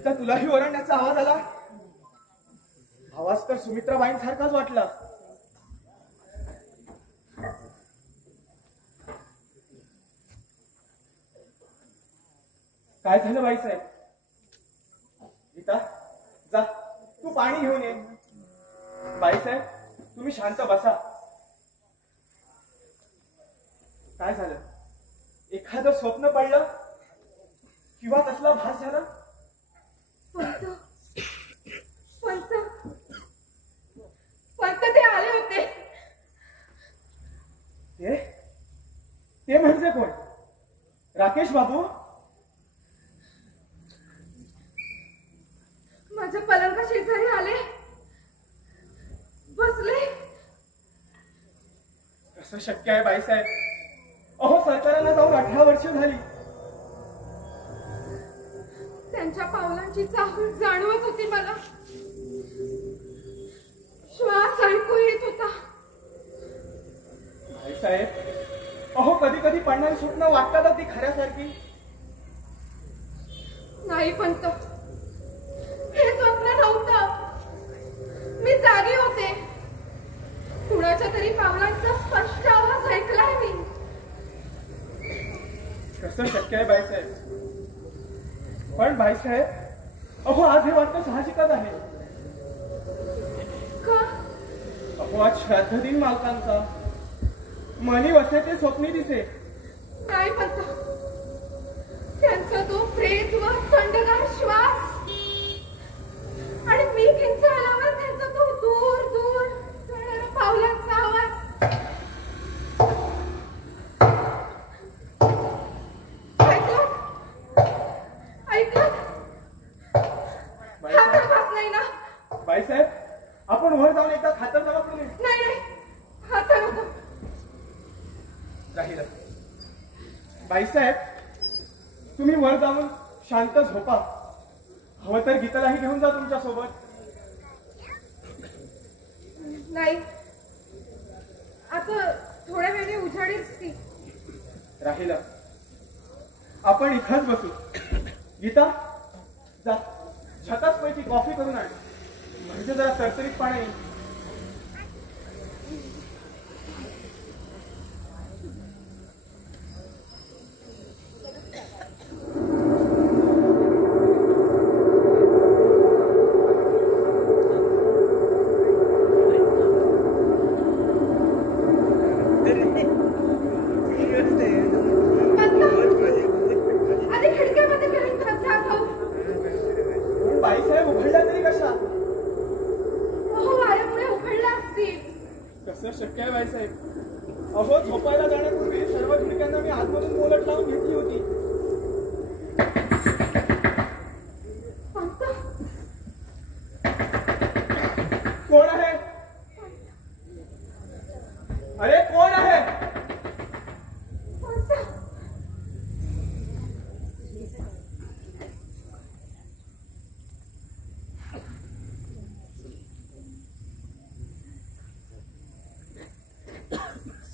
गीता, तुलाही ओरडण्याचा आवाज आला? आवाज तर सुमित्राबाईंसारखाच वाटला. काय झालं बाईसाहेब? गीता, जा तू पाणी घेऊन ये. बाईसाहेब, तुम्ही शांत बसा. काय झालं? एखादं स्वप्न पडलं किंवा कसला भास झाला? पंत ते आले होते. ते म्हणजे कोण? राकेश बाबू? माझ्या पलंगा शेजारी आले, बसले. कसं शक्य आहे बाईसाहेब? अहो, सरकाराला जाऊन 18 वर्ष झाली. त्यांच्या पावलांची चाहूल जाणवत होती मला. श्वास ऐकू येत होता. बाईसाहेब, अहो, कधी कधी पडणारी स्वप्न वाटतात ती खऱ्यासारखी. नाही पंत, हे स्वप्न नव्हतं. मी जागी होते. कुणाच्या तरी पावलांचा स्पष्ट आवाज ऐकलाय मी. कसं शक्य आहे बाईसाहेब? पण बाईसाहेब, अहो, आज हे वाटतं साहजिकच आहे. का? अहो, आज श्राद्ध दिन मालकांचा. मनी वसे ते स्वप्नी दिसे. नाही पंत, त्यांचा तो प्रेत व थंडगार श्वास आणि मी किंचाळल्यावर त्यांचा तो दूर दूर जाणारा पावलांचा आवाज. ऐकलं? हा तर भास नाही ना? बाईसाहेब, आपण वर जाऊन एकदा खातर जमा करू. नाही, हा तर नको. राहिलं. बाईसाहेब, तुम्ही वर जाऊन शांत झोपा. हवं तर गीतालाही घेऊन जा तुमच्या सोबत. नाही, आता थोड्या वेळाने उजाडीच ती. राहिलं. आपण इथंच बसू. गीता, जा झकास पैकी कॉफी करून आण, म्हणजे जरा तरतरीत पाणी येईल. बाईसाहेब, उघडल्या तरी कशा? अहो, वाऱ्यामुळे उघडल्या असतील. कसं शक्य आहे बाईसाहेब? अहो, झोपायला जाण्यापूर्वी सर्व खिडक्यांना मी आतमधून मोलट लावून घेतली होती. कोण आहे? अरे, कोण आहे?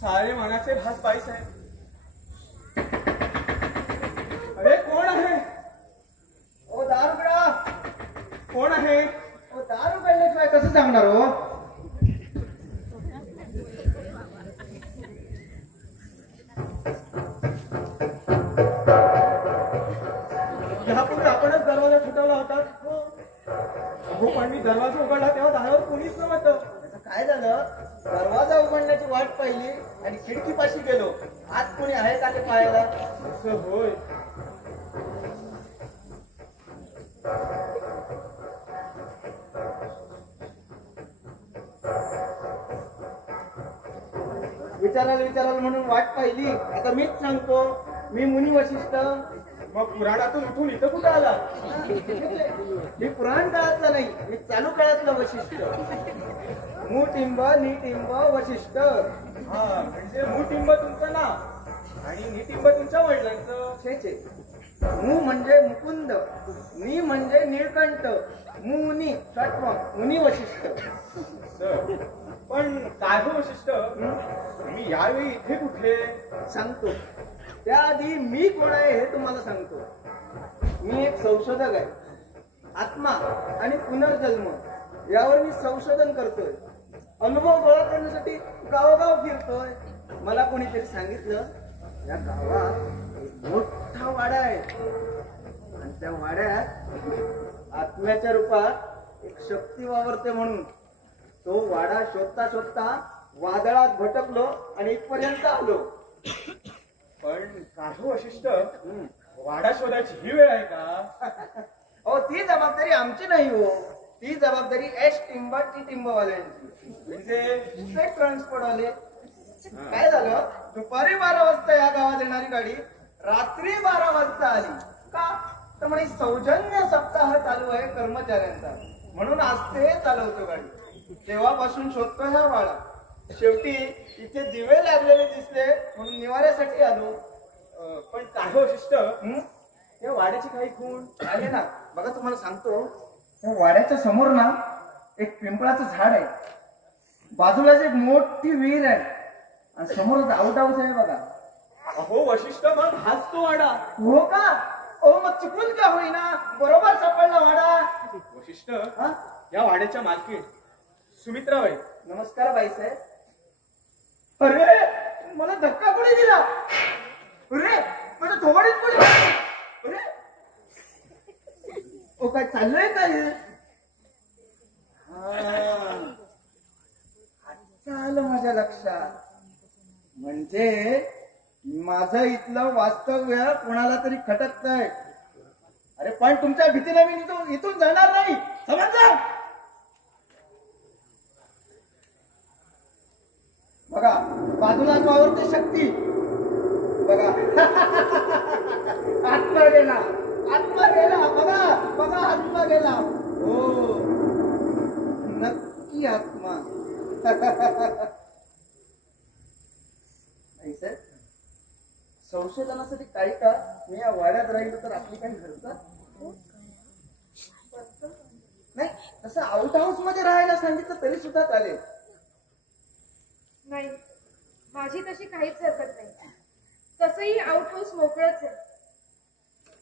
सारे मनाचे भास बाईसाहेब. अरे, कोण आहे? ओ, दार उघडा. कोण आहे? ओ, दार उघडल्याशिवाय कसं सांगणार हो? यापूर्वी आपणच दरवाजा ठोठावला होता. हो, पण मी दरवाजा उघडला तेव्हा दारावर कोणीच नव्हतं. काय झालं? दरवाजा उघडण्याची वाट पाहिली आणि खिडकीपाशी गेलो. आत कोणी आहे का ते पाहायला. असं होय. विचाराल म्हणून वाट पाहिली. आता मीच सांगतो, मी मुनी वशिष्ठ. मग पुराणातून उठून इथं कुठं आला? मी पुराण काळातला नाही, मी चालू काळातला वशिष्ठ. मुटिंब निटिंब वशिष्ठ. हा, म्हणजे मुटिंब तुमचं नाव आणि निटिंब तुमच्या वडिलांचं. छे, मु म्हणजे मुकुंद, नि म्हणजे निळकंठ, मुनी शॉर्ट फॉर्म मुनी वशिष्ठ. पण काय हो वशिष्ठ, मी यावेळी इथे कुठे? सांगतो. त्याआधी मी कोण आहे हे तुम्हाला सांगतो. मी एक संशोधक आहे. आत्मा आणि पुनर्जन्म यावर मी संशोधन करतोय. अनुभव गोळा करण्यासाठी गावोगाव फिरतोय. मला कोणीतरी सांगितलं या गावात एक मोठा वाडा आहे आणि त्या वाड्यात आत्म्याच्या रूपात एक शक्ती वावरते म्हणून. तो वाडा शोधता शोधता वादळात भटकलो आणि इथपर्यंत आलो. पण काही वशिष्ठ, वाडा शोधायची ही वेळ आहे का? हो, ती जबाबदारी आमची नाही हो. ती जबाबदारी एस टिंब टी टिंबवाल्यांची, म्हणजे स्टेट ट्रान्सपोर्ट वाले. काय झालं, दुपारी 12 वाजता या गावात येणारी गाडी रात्री 12 वाजता आली. का तर म्हणे सौजन्य सप्ताह चालू आहे कर्मचाऱ्यांचा, म्हणून आज ते चालवतो गाडी. तेव्हापासून शोधतो ह्या वाडा. शेवटी इथे दिवे लागलेले दिसले म्हणून निवाऱ्यासाठी आलो. पण काही वशिष्ठ, या वाड्याची काही खूण आहे ना. बघा तुम्हाला सांगतो, त्या वाड्याच्या समोर ना एक पिंपळाचं झाड आहे. बाजूलाच एक मोठी विहीर आहे आणि समोर आउट हाऊस आहे बघा. अहो वशिष्ठ, मग हाच तो वाडा. हो का? ओ मग चुकून का होईना, बरोबर सापडला वाडा. वशिष्ठ, या वाड्याच्या मालकीण सुमित्राबाई. नमस्कार बाईसाहेब. अरे मला धक्का कोणी दिला? अरे मला थोडीच कोणी. अरे ओ काय चाललंय काय? आलं माझ्या लक्षात. म्हणजे माझं इथलं वास्तव्य कोणाला तरी खटकतंय. अरे पण तुमच्या भीतीने मी इथून जाणार नाही, समजलं? बघा बाजूला वावरते शक्ती. बघा आत्मा गेला, आत्मा गेला. बघा बघा आत्मा गेला. हो नक्की आत्मा. नाही सर, संशोधनासाठी काही का मी या वाड्यात राहिलो तर आपली काही घरचं नाही. तसं आउट हाऊस मध्ये राहायला सांगितलं तरी सुद्धा चालेल. नाही, माझी तशी काहीच हरकत नाही. तसंही आउट हाऊस मोकळच आहे.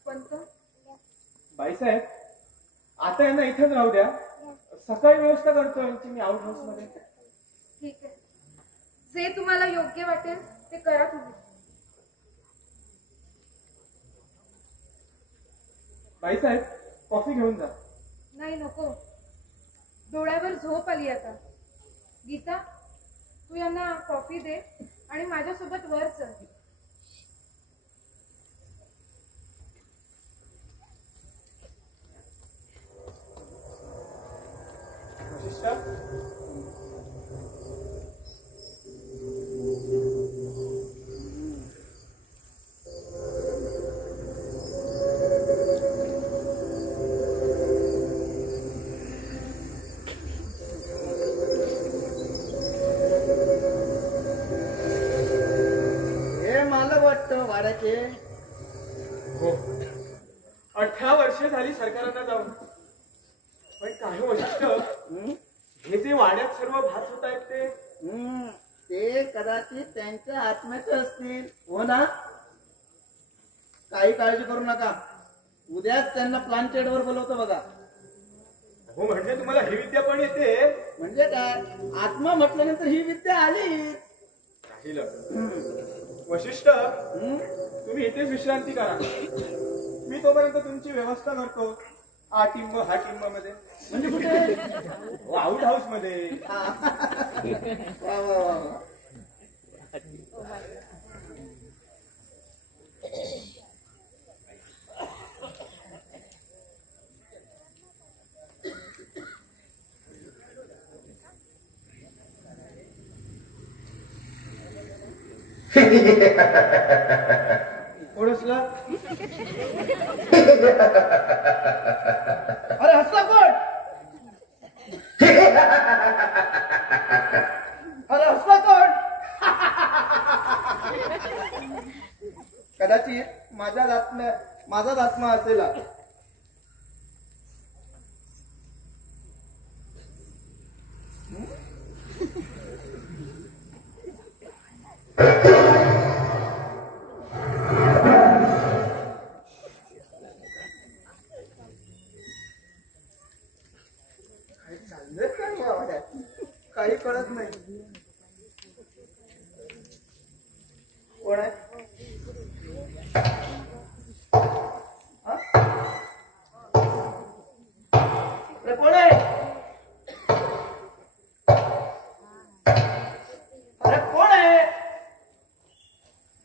पंत, बाईसाहेब, आता यांना इथेच राहू द्या. सकाळी व्यवस्था करतो यांची मी आउट हाऊस मध्ये. ठीक आहे, जे तुम्हाला योग्य वाटेल ते करा तुम्ही. बाईसाहेब, कॉफी घेऊन जा. नाही नको, डोळ्यावर झोप आली आता. गीता, तू यांना कॉफी दे आणि माझ्यासोबत वर चल. वाड्याचे. हो, 18 वर्षे झाली सरकारांना जाऊन. पण काही वशिष्ठ, हे जे वाड्यात सर्व भात होत आहेत ते कदाचित त्यांच्या आत्म्याचे असतील. हो ना, काही काळजी करू नका. उद्याच त्यांना प्लांटेड वर बोलवतो बघा. हो, म्हणजे तुम्हाला ही विद्या पण येते? म्हणजे काय, आत्मा म्हटल्यानंतर ही विद्या आली. वशिष्ठ, तुम्ही इथेच विश्रांती करा. मी तोपर्यंत तुमची व्यवस्था करतो. हा टिंब मध्ये. म्हणजे कुठे? आउट हाऊस मध्ये. वा वा वा. ओळखला? अरे हसला कोण? अरे हसला कोण? कदाचित माझाच आत्मा असेल. अरे कोण आहे? अरे कोण आहे?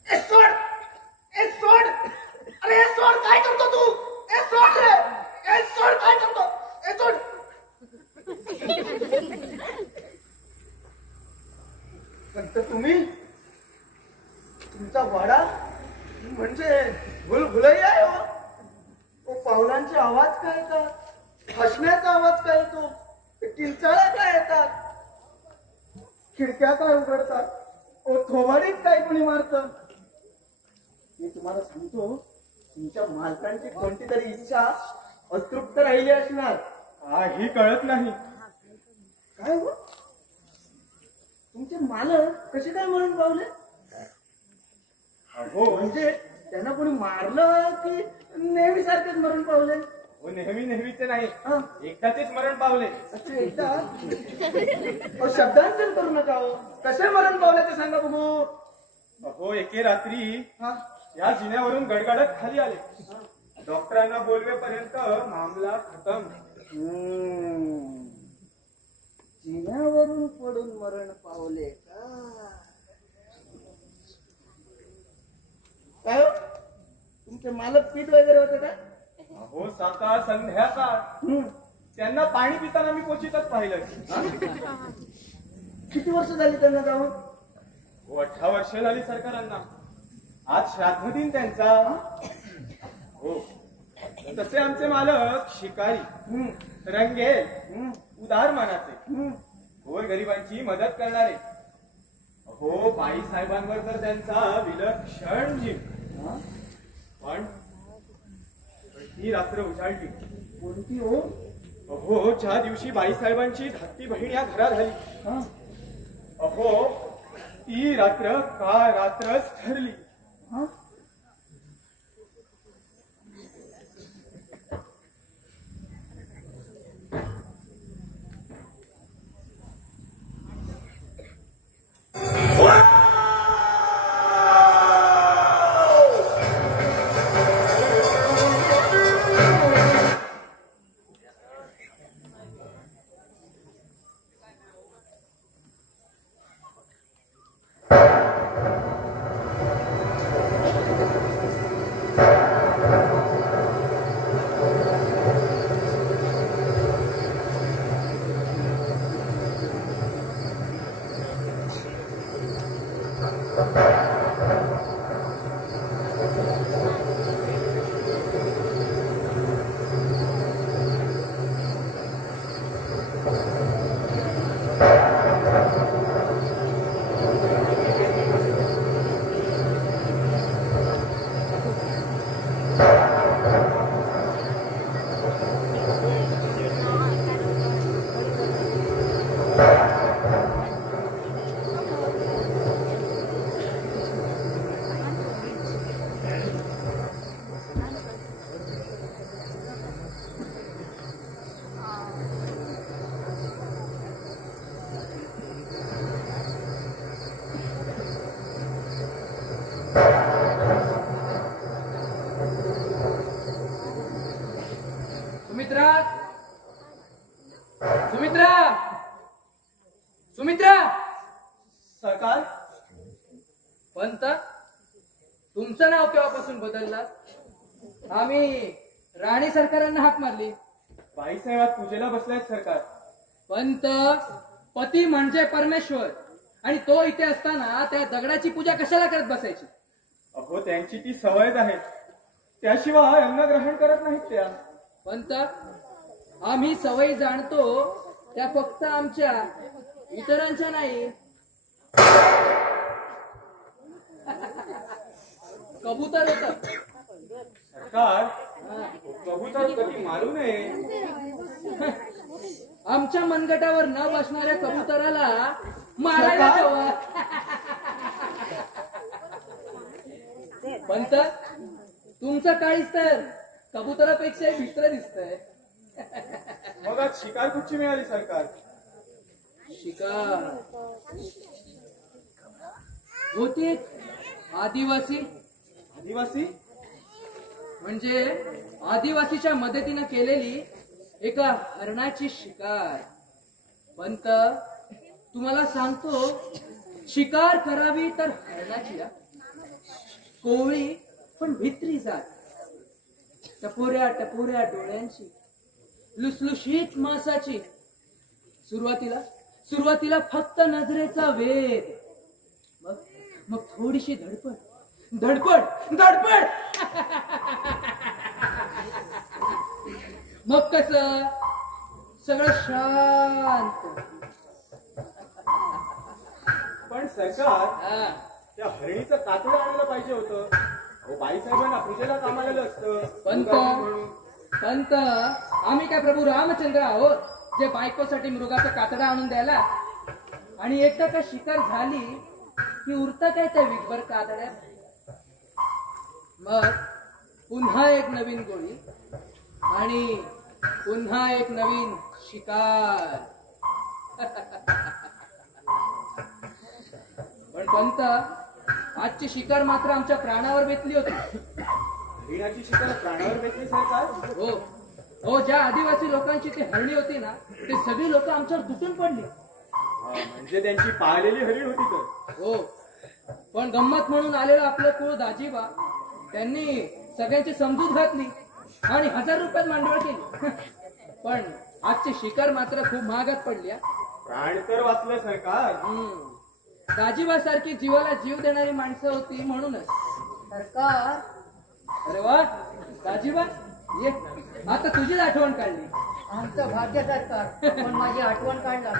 ए सोड, ए सोड, अरे ए सोड, काय करतो तू? ए सोड रे, ए सोड, काय करतो? ए सोड. फक्त तुम्ही, तुमचा वाडा म्हणजे भुलभुलई आहे हो. पावलांचे आवाज काय का, हसण्याचा आवाज काय येतो, किलचाळ्या काय येतात, खिडक्या काय उघडतात, थोबाडीत काय कोणी मारत. मी तुम्हाला सांगतो, तुमच्या मालकांची कोणती तरी इच्छा अतृप्त राहिली असणार. काही कळत नाही. काय हो, तुमचे मालक कसे काय मरण पावले? हो म्हणजे त्यांना कोणी मारलं की नेहमी सारखेच मरण पावले? हो, नेहमी नेहमीचे नाही, हा. एकदाचेच मरण पावले. अच्छा, एकदा? शब्दांतर करू नका हो. कसे मरण पावले ते सांगा बघू. अहो, एके रात्री हा. या जिन्यावरून गडगडत खाली आले. डॉक्टरांना बोलवेपर्यंत मामला खतम. जिन्यावरून पडून मरण पावले का? काय हो? तुमचे मालक पीठ वगैरे होते का? अहो, सकाळ संध्याकाळ त्यांना पाणी पिताना मी क्वचितच पाहिलं. किती वर्ष झाली त्यांना जाऊन? हो, 18 वर्ष झाली सरकारांना. आज श्राद्ध दिन त्यांचा. हो, तसे आमचे मालक शिकारी, रंगेल, उदार मानाचे, गोरगरिबांची मदत करणारे. हो, बाई साहेबांवर तर त्यांचा विलक्षण जीव. पण ही रात्र उजाडली. कोणती हो? अहो, ज्या दिवशी बाईसाहेबांची धाकटी बहीण या घरात झाली, अहो, ती रात्र का रात्रच ठरली. सुमित्रा, सुमित्रा, सुमित्रा. सरकार, पंत, तुमचं नाव केव्हापासून बदललं? आम्ही राणी सरकारांना हाक मारली. बाईसाहेबात पूजेला बसलायत सरकार. पंत, पती म्हणजे परमेश्वर, आणि तो इथे असताना त्या दगडाची पूजा कशाला करत बसायची? अहो, त्यांची ती सवयच आहे. त्याशिवाय अन्न ग्रहण करत नाहीत त्या. पंत, आम्ही सवयी जाणतो त्या फक्त आमच्या, इतरांच्या नाही. कबूतर होत सरकार, कबूतर कधी मारू नये. आमच्या मनगटावर न बसणाऱ्या कबुतराला मारायला हवं. पंत, तुमचं काळीच तर कबुतरापेक्षा मित्र दिसतंय. मग आज शिकार कुठची मिळाली सरकार? शिकार होती आदिवासी. आदिवासी म्हणजे आदिवासीच्या मदतीनं केलेली एका हरणाची शिकार. पंत, तुम्हाला सांगतो, शिकार करावी तर हरणाची, कोवळी पण भित्री जात, टपोऱ्या टपोऱ्या डोळ्यांची, लुसलुशीत मांसाची. सुरुवातीला फक्त नजरेचा वेध, मग थोडीशी धडपड धडपड धडपड. मग कस सगळं शांत. पण सरकार, हा. त्या हरणीचं कातडं आणायला पाहिजे होतं. अहो, बाईसाहेबांना पूजेला काम आलेलं असतं. पंत, म्हणून. पंत, आम्ही काय प्रभू रामचंद्र आहोत जे बायकोसाठी मृगाचं कातडं आणून द्यायला. आणि एकदा का शिकार झाली की उरतं काय त्या विकभर कातड्यात. मग पुन्हा एक नवीन गोळी आणि पुन्हा एक नवीन शिकार. पण पंत, आजची शिकार मात्र आमच्या प्राणावर बेतली होती. हरिणाची शिकार प्राणावर बेतली सरकार. हो हो, ज्या आदिवासी लोकांची ती हरणी होती ना, ते सगळी लोक आमच्यावर तुटून पडली. म्हणजे त्यांची पाळलेली हरीण होती तर. हो, पण गंमत म्हणून आलेलं आपलं कुळ दाजीबा त्यांनी सगळ्यांची समजूत घातली आणि 1000 रुपयात मांडवळ केली. पण आजची शिकार मात्र खूप महागात पडली. प्राण तर वाचलं सरकार. दाजीबा सारखी जीवाला जीव देणारी माणसं होती म्हणूनच. सरकार, अरे वा दाजीबा, ये, आता तुझीच आठवण काढली. आमचं भाग्य सरकार, पण माझी आठवण काढला.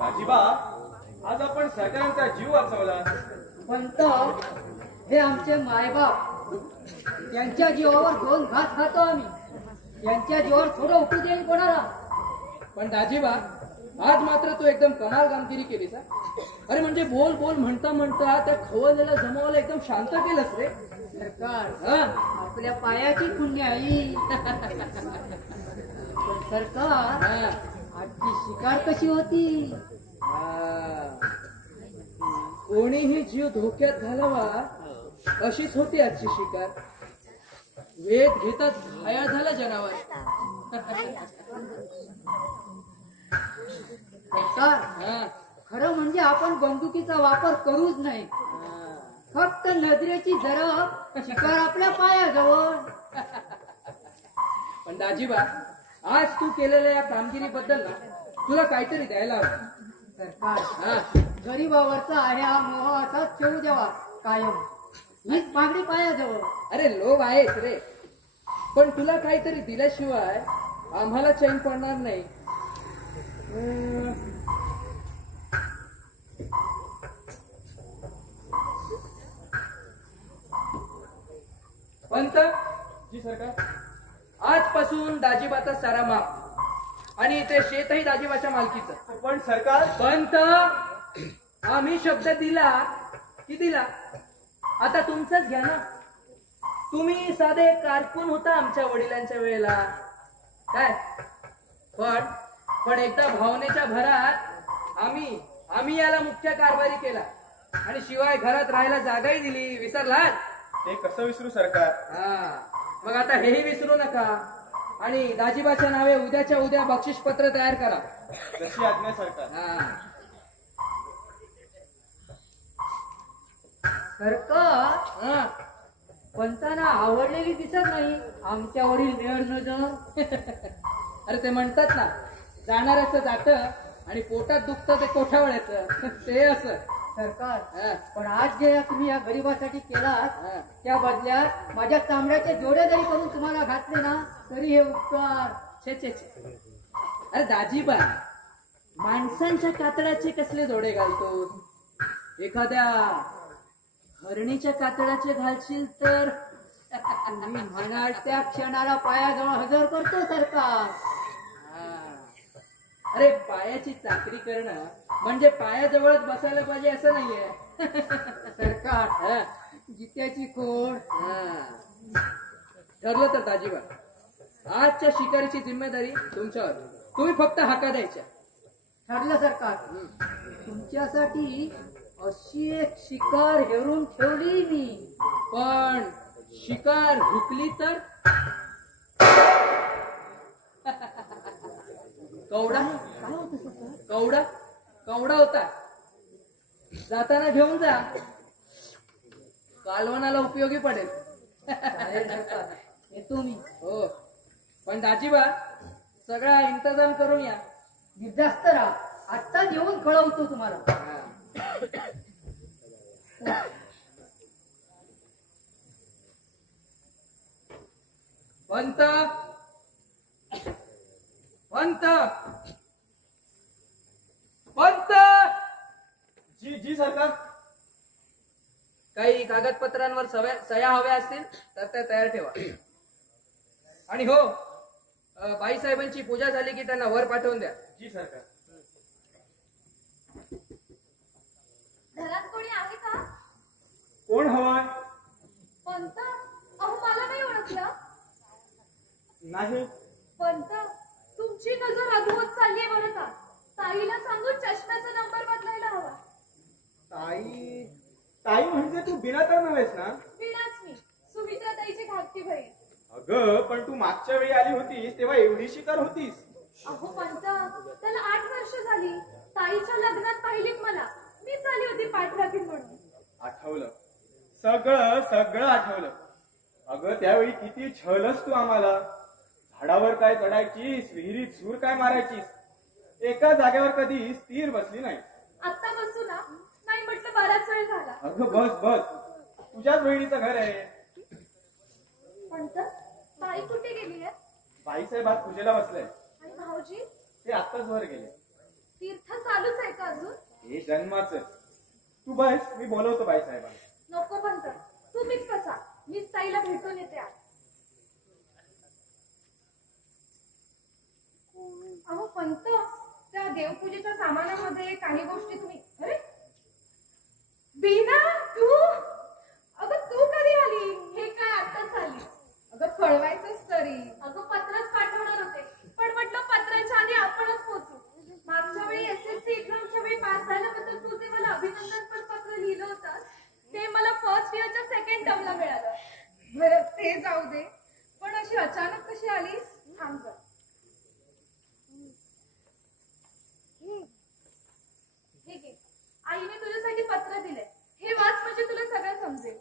दाजीबा, आज आपण सरकारांचा जीव वाचवला. पंत, हे आमचे मायबाप, त्यांच्या जीवावर 2 घास खातो आम्ही. त्यांच्या जीवावर थोडं उठू देईल कोणाला. पण दाजीबा, आज मात्र तू एकदम कमाल कामगिरी केलीस. अरे म्हणजे बोल बोल म्हणता म्हणता त्या खवळलेल्या जमावाला एकदम शांत केलंस रे. सरकार, हा? आपल्या पायाची पुण्य आई. पण सरकार, हा. आजची शिकार कशी होती? कोणीही जीव धोक्यात घालावा अशीच होती आजची शिकार. वेद घेतात घायाळ झाला जनावर. सरकार, हा. खरं म्हणजे आपण बंदुकीचा वापर करूच नाही. फक्त नजरेची झरप शिकार आपल्या पायाजवळ. पण दाजीबा, आज तू केलेल्या या कामगिरीबद्दल ना तुला काहीतरी द्यायला हवं. सरकार, हा. गरीबावरचा आहे हा मोह असाच ठेवू द्यावा कायम. हीच मागणी पायाजवळ. अरे लोभ आहेच रे, पण तुला काहीतरी दिल्याशिवाय आम्हाला चैन पडणार नाही. पंत, जी सरकार. आजपासून दाजीबाचा सारा माप आणि ते शेतही दाजीबाच्या मालकीचं. पण सरकार, पंत, आम्ही शब्द दिला की दिला. आता तुमचंच घ्या ना. तुम्ही साधे कारकून होता आमच्या वडिलांच्या वेळेला काय. पण एकदा भावनेच्या भरात आम्ही याला मुख्य कारभारी केला आणि शिवाय घरात राहायला जागाही दिली. विसरलात? ते कसं विसरू सरकार. हा, मग आता हेही विसरू नका. आणि दाजीबाच्या नावे उद्याच्या उद्या बक्षीस पत्र तयार करा. जशी आज्ञा सरकार. हा. सरकार, हा. पंतांना आवडलेली दिसत नाही आमच्यावरील नेर नजर. अरे ते म्हणतात ना, जाणाऱ्याचं जातं आणि पोटात दुखतं ते कोठावळ येतं. ते असं. सरकार, हा. पण आज जे तुम्ही या गरिबासाठी केलात हा. त्या बदल्यात माझ्या चामड्याचे जोडे जरी करून तुम्हाला घातले ना तरी हे उपकार. छे छे छे. अरे दाजीबा, माणसांच्या कातडाचे कसले जोडे घालतो? एखाद्या हरणीच्या कातडाचे घालशील तर तुम्ही म्हणाल त्या क्षणाला पायाजवळ हजर करतो सरकार. अरे पायाची चाकरी करणं म्हणजे पायाजवळच बसायला पाहिजे असं नाहीये. सरकार, हा. जित्याची खोड. ठरलं तर दाजीबा, आजच्या शिकारीची जिम्मेदारी तुमच्यावर. तुम्ही फक्त हाका द्यायच्या. ठरलं सरकार. तुमच्यासाठी अशी एक शिकार हेरून ठेवली मी. पण शिकार हुकली तर कवडा कवडा कवडा होता. जाताना घेऊन जा, कालवणाला उपयोगी पडेल. येतो मी. हो, पण दाजीबा सगळा इंतजाम करून या. निर्धास्त राहा, आत्ताच येऊन कळवतो तुम्हाला. पंत पंत पंत, जी जी सरकार. काही कागदपत्रांवर सह्या हव्या असतील तर त्या तयार ठेवा. आणि हो, बाईसाहेबांची पूजा झाली की त्यांना वर पाठवून द्या. जी सरकार. घरात कोणी आहे का? कोण हवाय? पंत, अहो मला नाही ओळखलं. नाही. पंत, तुमची नजर अधवत चाललीये बरं का. ताईला सांगून चष्म्याचा नंबर बदलायला हवा. ताई? ताई म्हणजे तू बिनातर नव्हेस ना? बिनाच मी, सुमित्रा ताईची धाकटी बहीण. अगं, पण तू मागच्या वेळी आली होतीस तेव्हा एवढी शिकार होतीस. अहो पंत, त्याला 8 वर्ष झाली. ताईच्या लग्नात पाहिलीत मला. मीच आली होती पाठराखीण म्हणून. आठवलं, सगळं सगळं आठवलं. अगं, त्यावेळी किती छळलंस तू आम्हाला. झाडावर काय चढायचीस, विहिरीत सूर काय मारायचीस. एका जागेवर कधी स्थिर बसली नाही. आत्ता बसू ना? नाही म्हटलं, बराच वेळ झाला. अगं बस बस, तुझ्याच बहिणीचं घर आहे. पंत, ताई कुठे गेली आहे? बाईसाहेब आज पूजेला बसलाय. आणि भाऊजी? ते आत्ताच वर गेले. तीर्थ चालूच आहे का अजून? हे जन्माचं. तू बस, मी बोलवतो बाईसाहेबांना. नको पंत, तुम्हीच कसा. मीच ताईला भेटून येते आज. अहो पंत, त्या देवपूजेच्या सामानामध्ये काही गोष्टी तुम्ही. अरे बीना, तू? अगं तू कधी आली? हे काय आताच आली? अगं कळवायचंच तरी. अगं पत्रच पाठवणार होते, पण म्हटलं पत्राच्या आधी आपणच पोहोचू. मागच्या वेळी SSC एक्झामच्या वेळी पास झाल्याबद्दल तू जे मला अभिनंदनपर पत्र लिहिलं होतं ते मला फर्स्ट इयरच्या सेकंड टर्मला मिळालं. बरं ते जाऊ दे, पण अशी अचानक कशी आलीस? थांब जरा. ठीक आहे, आईने तुझ्यासाठी पत्र दिले. हे वाच म्हणजे तुला सगळं समजेल.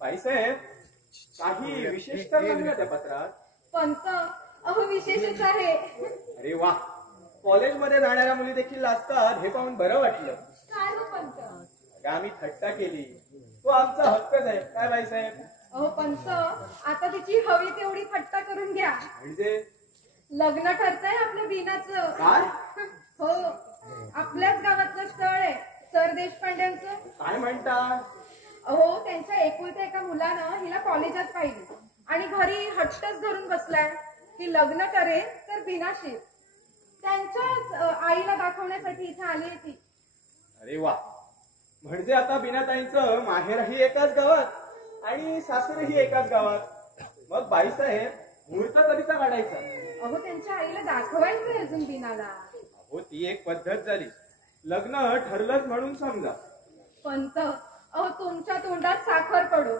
बाईसाहेब, काही विशेष तर नाही ना त्या पत्रात? पंत, अहो विशेषच आहे. अरे वा, कॉलेजमध्ये जाणाऱ्या मुली देखील असतात हे पाहून बरं वाटलं. काय हो पंत? अगं, आम्ही थट्टा केली, तो आमचा हक्कच आहे. काय बाईसाहेब? अहो पंत, आता तिची हवी तेवढी थट्टा करून घ्या. म्हणजे लग्न ठरतंय आपल्या बीनाचं. काय? हो, आपल्याच गावातलं स्थळ आहे, सर देशपांड्यांचं. काय म्हणता? अहो, त्यांच्या एकुलत्या एका मुलानं हिला कॉलेजात पाहिली आणि घरी हट्टच धरून बसलाय की लग्न करेल तर बीनाशी. त्यांच्याच आईला दाखवण्यासाठी इथे आली आहे ती. अरे वा, म्हणजे आता बिनाताईंचं माहेरही एकाच गावात आणि सासरही एकाच गावात. मग बाईसाहेब, मुहूर्त कधीचा काढायचा? अहो, त्यांच्या आईला दाखवायचंय अजून बीनाला. हो, ती एक पद्धत झाली. लग्न ठरलंच म्हणून समजा. पंत, अहो तुमच्या तोंडात साखर पडो.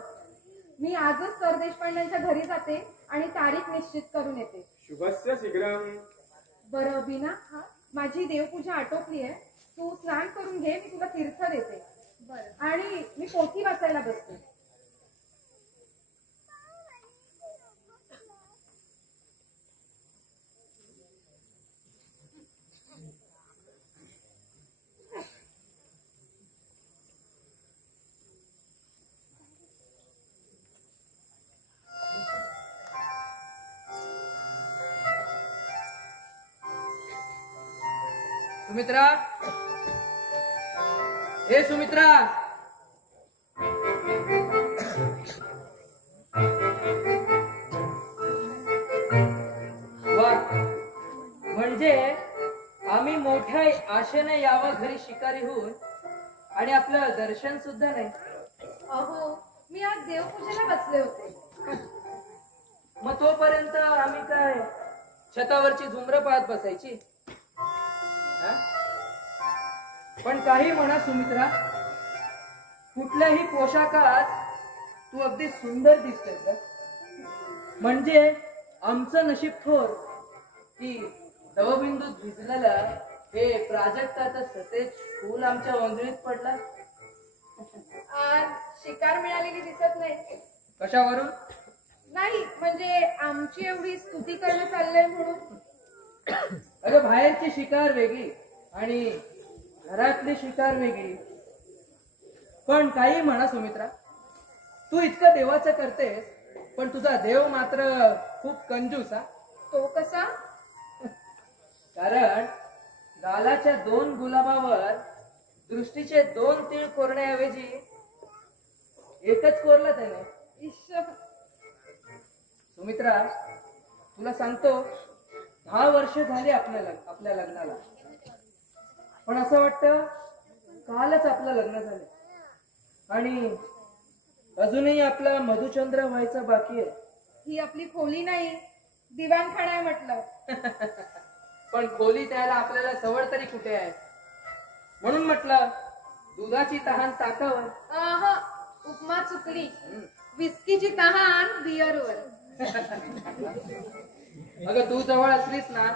मी आजच सर देशपांड्यांच्या घरी जाते आणि तारीख निश्चित करून येते. शुभस्य शीघ्रम. बरं बीना, माझी देवपूजा आटोपली आहे. तू स्नान करून घे, मी तुला तीर्थ देते. बरं. आणि मी पोथी वाचायला बसते. सुमित्रा, हे सुमित्रा, वा, म्हणजे आम्ही मोठ्या आशेने यावं घरी शिकारी होऊन आणि आपलं दर्शन सुद्धा नाही. अहो, मी आज देवपूजेला बसले होते. मग तोपर्यंत आम्ही काय छतावरची झुमरं पाहत बसायची? पण काही म्हणा सुमित्रा, कुठल्याही पोशाखात तू अगदी सुंदर दिसतेस ग. म्हणजे आमचं नशीब थोर की दवबिंदूत भिजलेलं हे प्राजक्ताचं सतेज फूल आमच्या वंगळीत पडलं. आज शिकार मिळालेली दिसत नाही. कशावरून? नाही म्हणजे आमची एवढी स्तुती करणं चाललंय म्हणून. अगं बाहेरची शिकार वेगळी आणि घरातली शिकार वेगळी. पण काही म्हणा सुमित्रा, तू इतकं देवाचं करतेस पण तुझा देव मात्र खूप कंजूस हा. तो कसा? कारण गालाच्या 2 गुलाबावर दृष्टीचे 2 तीळ कोरण्याऐवजी एकच कोरला त्याने. ईश्वर. सुमित्रा, तुला सांगतो 10 वर्ष झाली आपल्या लग्नाला. पण असं वाटतं कालच आपलं लग्न झालं आणि अजूनही आपला मधुचंद्र व्हायचा बाकी आहे. ही आपली खोली नाही, दिवाणखाना आहे म्हटलं. पण खोली द्यायला आपल्याला सवड तरी कुठे आहे. म्हणून म्हटलं दुधाची तहान ताकावर. उपमा चुकली. विस्कीची तहान बिअरवर. अगं तू जवळ असलीस ना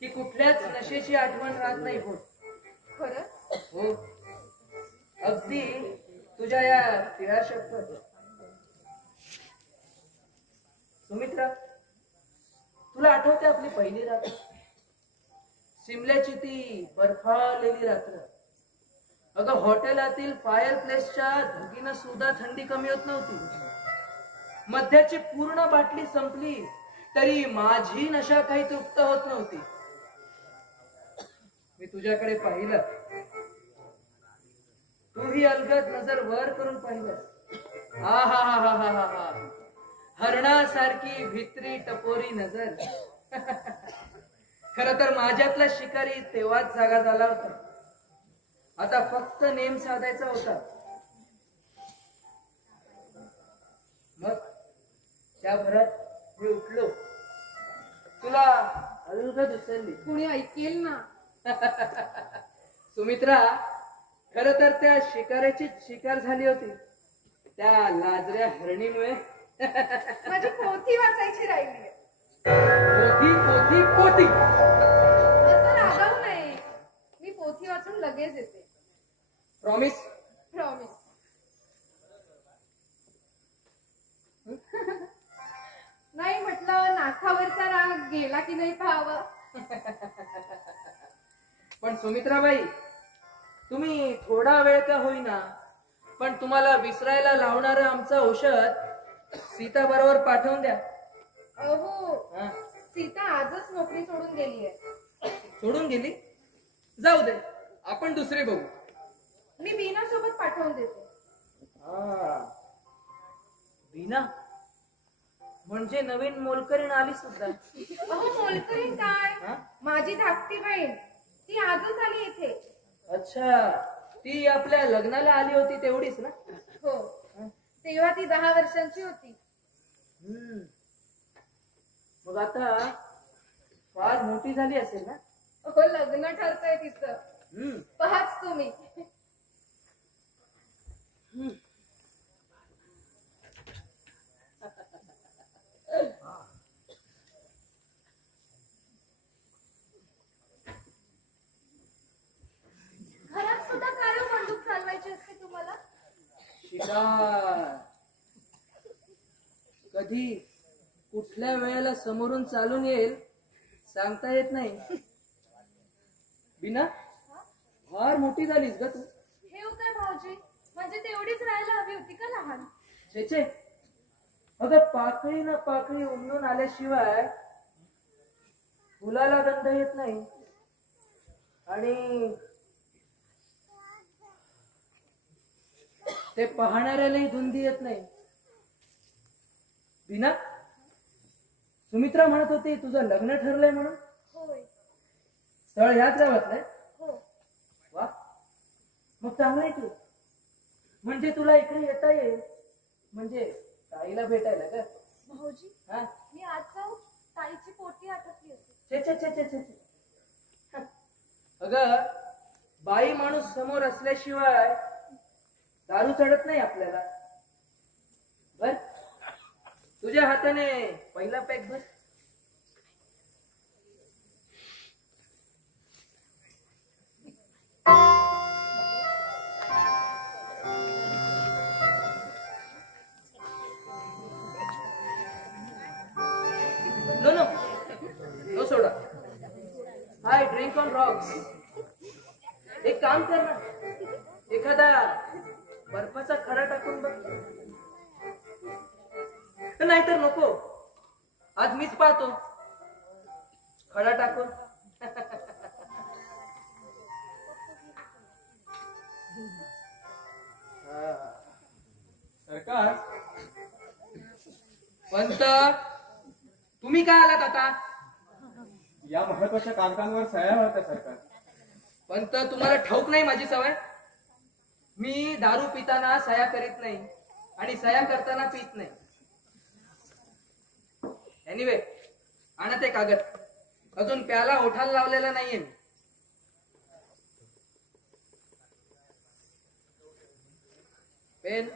की कुठल्याच नशेची आठवण राहत नाही. हो खरं? हो, अगदी तुझ्या या तिळा शब्द. सुमित्रा, तुला आठवते आपली पहिली रात्र? शिमल्याची ती बर्फाळलेली रात्र. अगं हॉटेलातील फायर प्लेसच्या धुकीनं सुद्धा थंडी कमी होत नव्हती. मद्याची पूर्ण बाटली संपली तरी माझी नशा काही तृप्त होत नव्हती. मी तुझ्याकडे पाहिलं, तूही अलगद नजर वर करून पाहिलं. हा हा हा हा हा हा हा, हरणासारखी भित्री टपोरी नजर. खर तर माझ्यातला शिकारी तेव्हाच जागा झाला होता. आता फक्त नेम साधायचा होता. मग त्या भरात मी उठलो, तुला अलगद उचलली. कुणी ऐकेल ना. सुमित्रा, खर तर त्या शिकाऱ्याची शिकार झाली होती त्या लाजऱ्या हरणीमुळे. माझी पोथी वाचायची राहिली. पोथी पोथी पोथी असं रागावू नये. मी पोथी वाचून लगेच येते. प्रॉमिस? प्रॉमिस. नाही म्हटलं नाकावरचा राग गेला की नाही पाहावं. पण सुमित्राबाई, तुम्ही थोडा वेळ का होईना पण तुम्हाला विसरायला लावणारं आमचं औषध सीता बरोबर पाठवून द्या. अहो, हा? सीता आजच नोकरी सोडून गेली आहे. सोडून गेली? जाऊ दे, आपण दुसरे बघू. मी बीना सोबत पाठवून देते. बीना म्हणजे नवीन मोलकरीण आली सुद्धा. अहो मोलकरीण काय, हा? माझी धाकटी बहीण. ती आजच आली इथे. अच्छा, ती आपल्या लग्नाला आली होती तेवढीच ना? हो, तेव्हा ती 10 वर्षांची होती. मग आता फार मोठी झाली असेल ना? हो, लग्न ठरतंय तिचं. पहाच तुम्ही. घरात सुद्धा काय बंदूक चालवायची असते तुम्हाला? शिकार कधी कुठल्या वेळेला समोरून चालून येईल सांगता येत नाही. बीना, फार मोठी झालीस ग तू. हे होतंय भाऊजी, म्हणजे तेवढीच राहायला हवी होती का लहान? छे, अगं पाकळी ना पाकळी उमलून आल्याशिवाय फुलाला गंध येत नाही आणि ते पाहणाऱ्यालाही धुंदी येत नाही. बीना, सुमित्रा म्हणत होती तुझं लग्न ठरलंय म्हणून. होय. स्थळ ह्याच गावातलंय? हो. वा, मग चांगलं आहे की. म्हणजे तुला इकडे येता येईल, म्हणजे ताईला भेटायला का? भाऊजी, हा? मी आज जाऊ, ताईची पोटी आटकली होती. छे. अगं, बाई माणूस समोर असल्याशिवाय दारू चढत नाही आपल्याला. बर तुझ्या हाताने पहिला पॅक भर. No no no soda. Hi drink on rocks. एक काम कर ना, एखादा बर्फाचा खडा टाकून बघ. नाहीतर नको, आज मीच पाहतो खडा टाकून. सरकार, पंत तुम्ही काय आलात आता? या महत्वाच्या कागदांवर सह्या होत्या सरकार. पंत तुम्हाला ठाऊक नाही माझी सवय. मी दारू पिताना सह्या करीत नाही आणि सह्या करताना पित नाही. एनिवे आणा ते कागद. अजून प्याला ओठाला लावलेला नाहीये मी. पेन.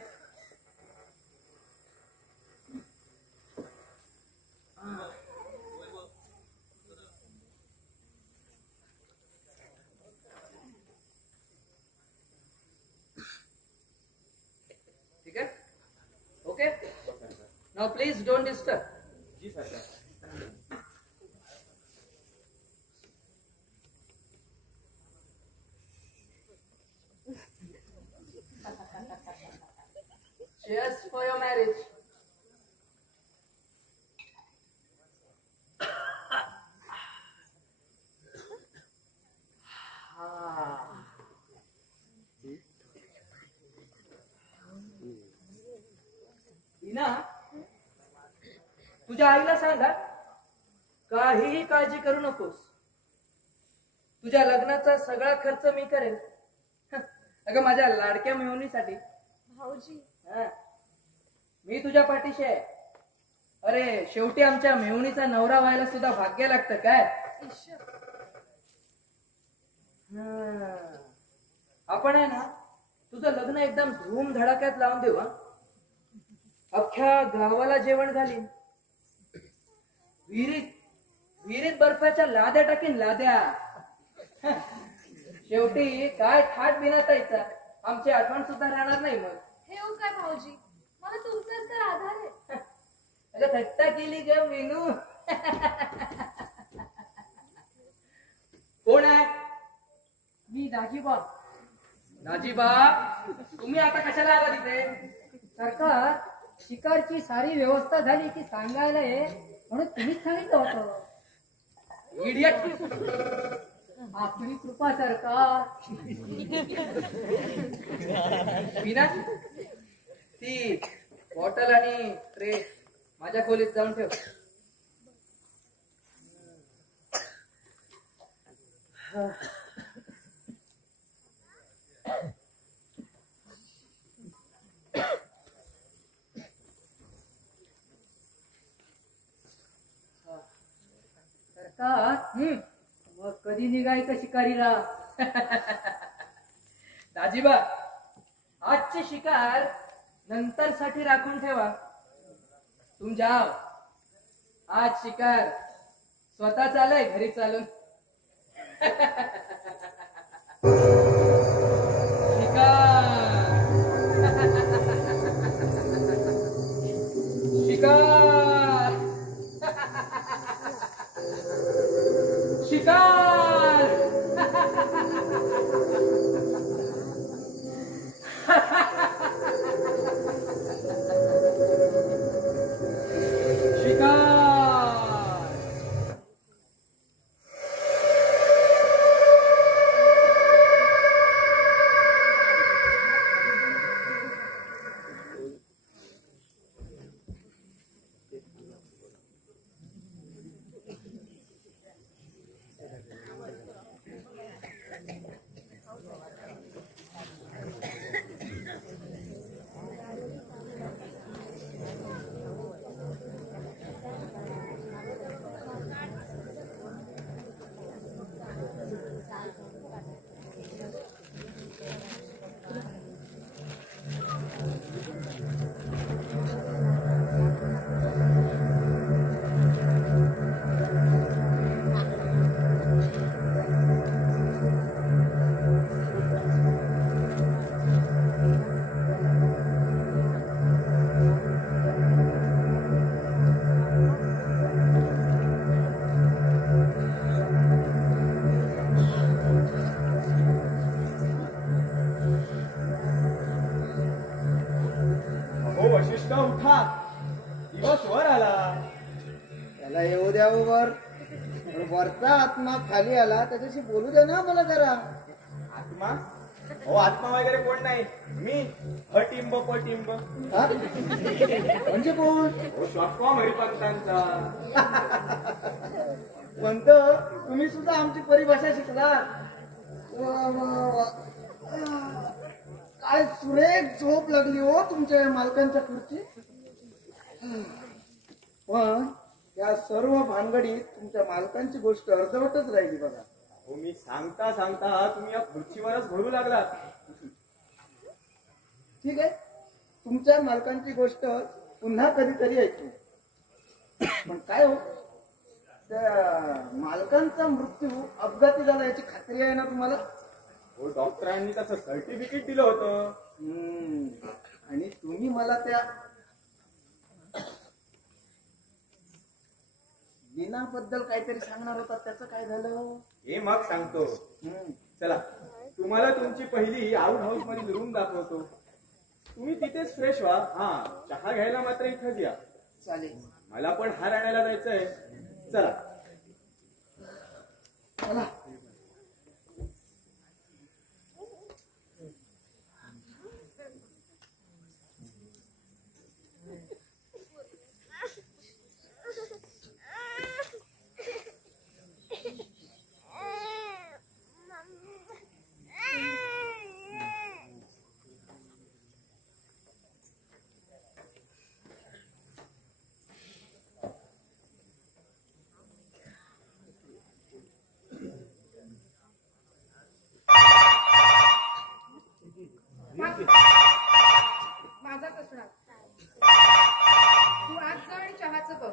ठीक आहे. Okay. Now please don't disturb. जी सरकार. Cheers for your marriage. Meena, तुझ्या आईला सांगा काहीही काळजी करू नकोस. तुझ्या लग्नाचा सगळा खर्च मी करेन. अगं माझ्या लाडक्या मेहुणीसाठी. भाऊजी हा. मी तुझ्या पाठीशी आहे. अरे शेवटी आमच्या मेहुणीचा नवरा व्हायला सुद्धा भाग्य लागतं काय. हा. आपण आहे ना तुझं लग्न एकदम धूम धडाक्यात लावून देऊ. हा. अख्ख्या गावाला जेवण घालीन. विहिरीत विहिरीत बर्फाच्या लाद्या टाकीन लाद्या. शेवटी काय थाट बिनातायचा आमची आठवण सुद्धा राहणार नाही मग. हे हो काय भाऊजी, मला तुमचाच तर आधार आहे. अगं थट्टा केली ग विनू. कोण आहे? मी दाजीबा. नाजीबा, तुम्ही आता कशाला आला तिथे? सरकार, शिकारची सारी व्यवस्था झाली की सांगायला ये म्हणून तुम्हीच सांगितलं होतं. इडियट. आपली कृपा सरकार. विना, ती बॉटल आणि ट्रे माझ्या खोलीत जाऊन ठेव. सरकार, मग कधी निघायचं शिकारीला? दाजीबा, आजची शिकार नंतर साठी राखून ठेवा. तुम जाओ. आज शिकार स्वतः चालय घरी चालून. शिकार शिकार शिकार. शिकार. वशिष्ठ उठा, दिवस वर आला. त्याला येऊ द्या वर. वरचा आत्मा खाली आला, त्याच्याशी बोलू द्या ना मला जरा. आत्मा? हो, आत्मा वगैरे कोण नाही, मी हटिंब पटिंब. हा? म्हणजे कोण? हो, शॉपकॉम हरिपंतांचा. पंत, तुम्ही सुद्धा आमची परिभाषा शिकला. वा, वा, वा. काय सुरेख झोप लागली हो तुमच्या या मालकांच्या खुर्ची. पण या सर्व भानगडीत तुमच्या मालकांची गोष्ट अर्धवटच राहिली बघा. हो, मी सांगता सांगता तुम्ही या खुर्चीवरच घोडू लागलात. ठीक आहे, तुमच्या मालकांची गोष्ट पुन्हा कधीतरी ऐकू. पण काय हो, त्या मालकांचा मृत्यू अपघाती झाला याची खात्री आहे ना तुम्हाला? हो, डॉक्टरांनी तसं सर्टिफिकेट दिलं होतं. आणि तुम्ही मला त्या लीनाबद्दल काहीतरी सांगणार होता, त्याचं काय झालं? हे मग सांगतो. चला, तुम्हाला तुमची पहिली आउट हाऊस मधील रूम दाखवतो. तुम्ही तिथेच फ्रेश व्हा. हा, चहा घ्यायला मात्र इथंच या. चालेल. मला पण हार आणायला जायचंय. चला. चला. माझाच असणार. तू आज जा आणि चहाचं बघ.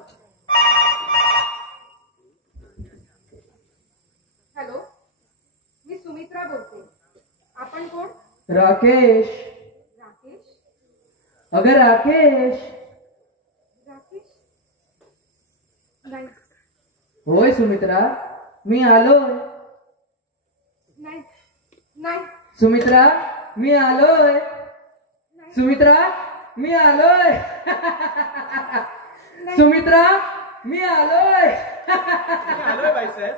हॅलो, मी सुमित्रा बोलते. आपण कोण? राकेश. राकेश? अगं राकेश. राकेश? नाही होय सुमित्रा, मी आलोय. नाही नाही सुमित्रा, मी आलोय. सुमित्रा, मी आलोय. सुमित्रा, मी आलोय. मी आलोय बाईसाहेब.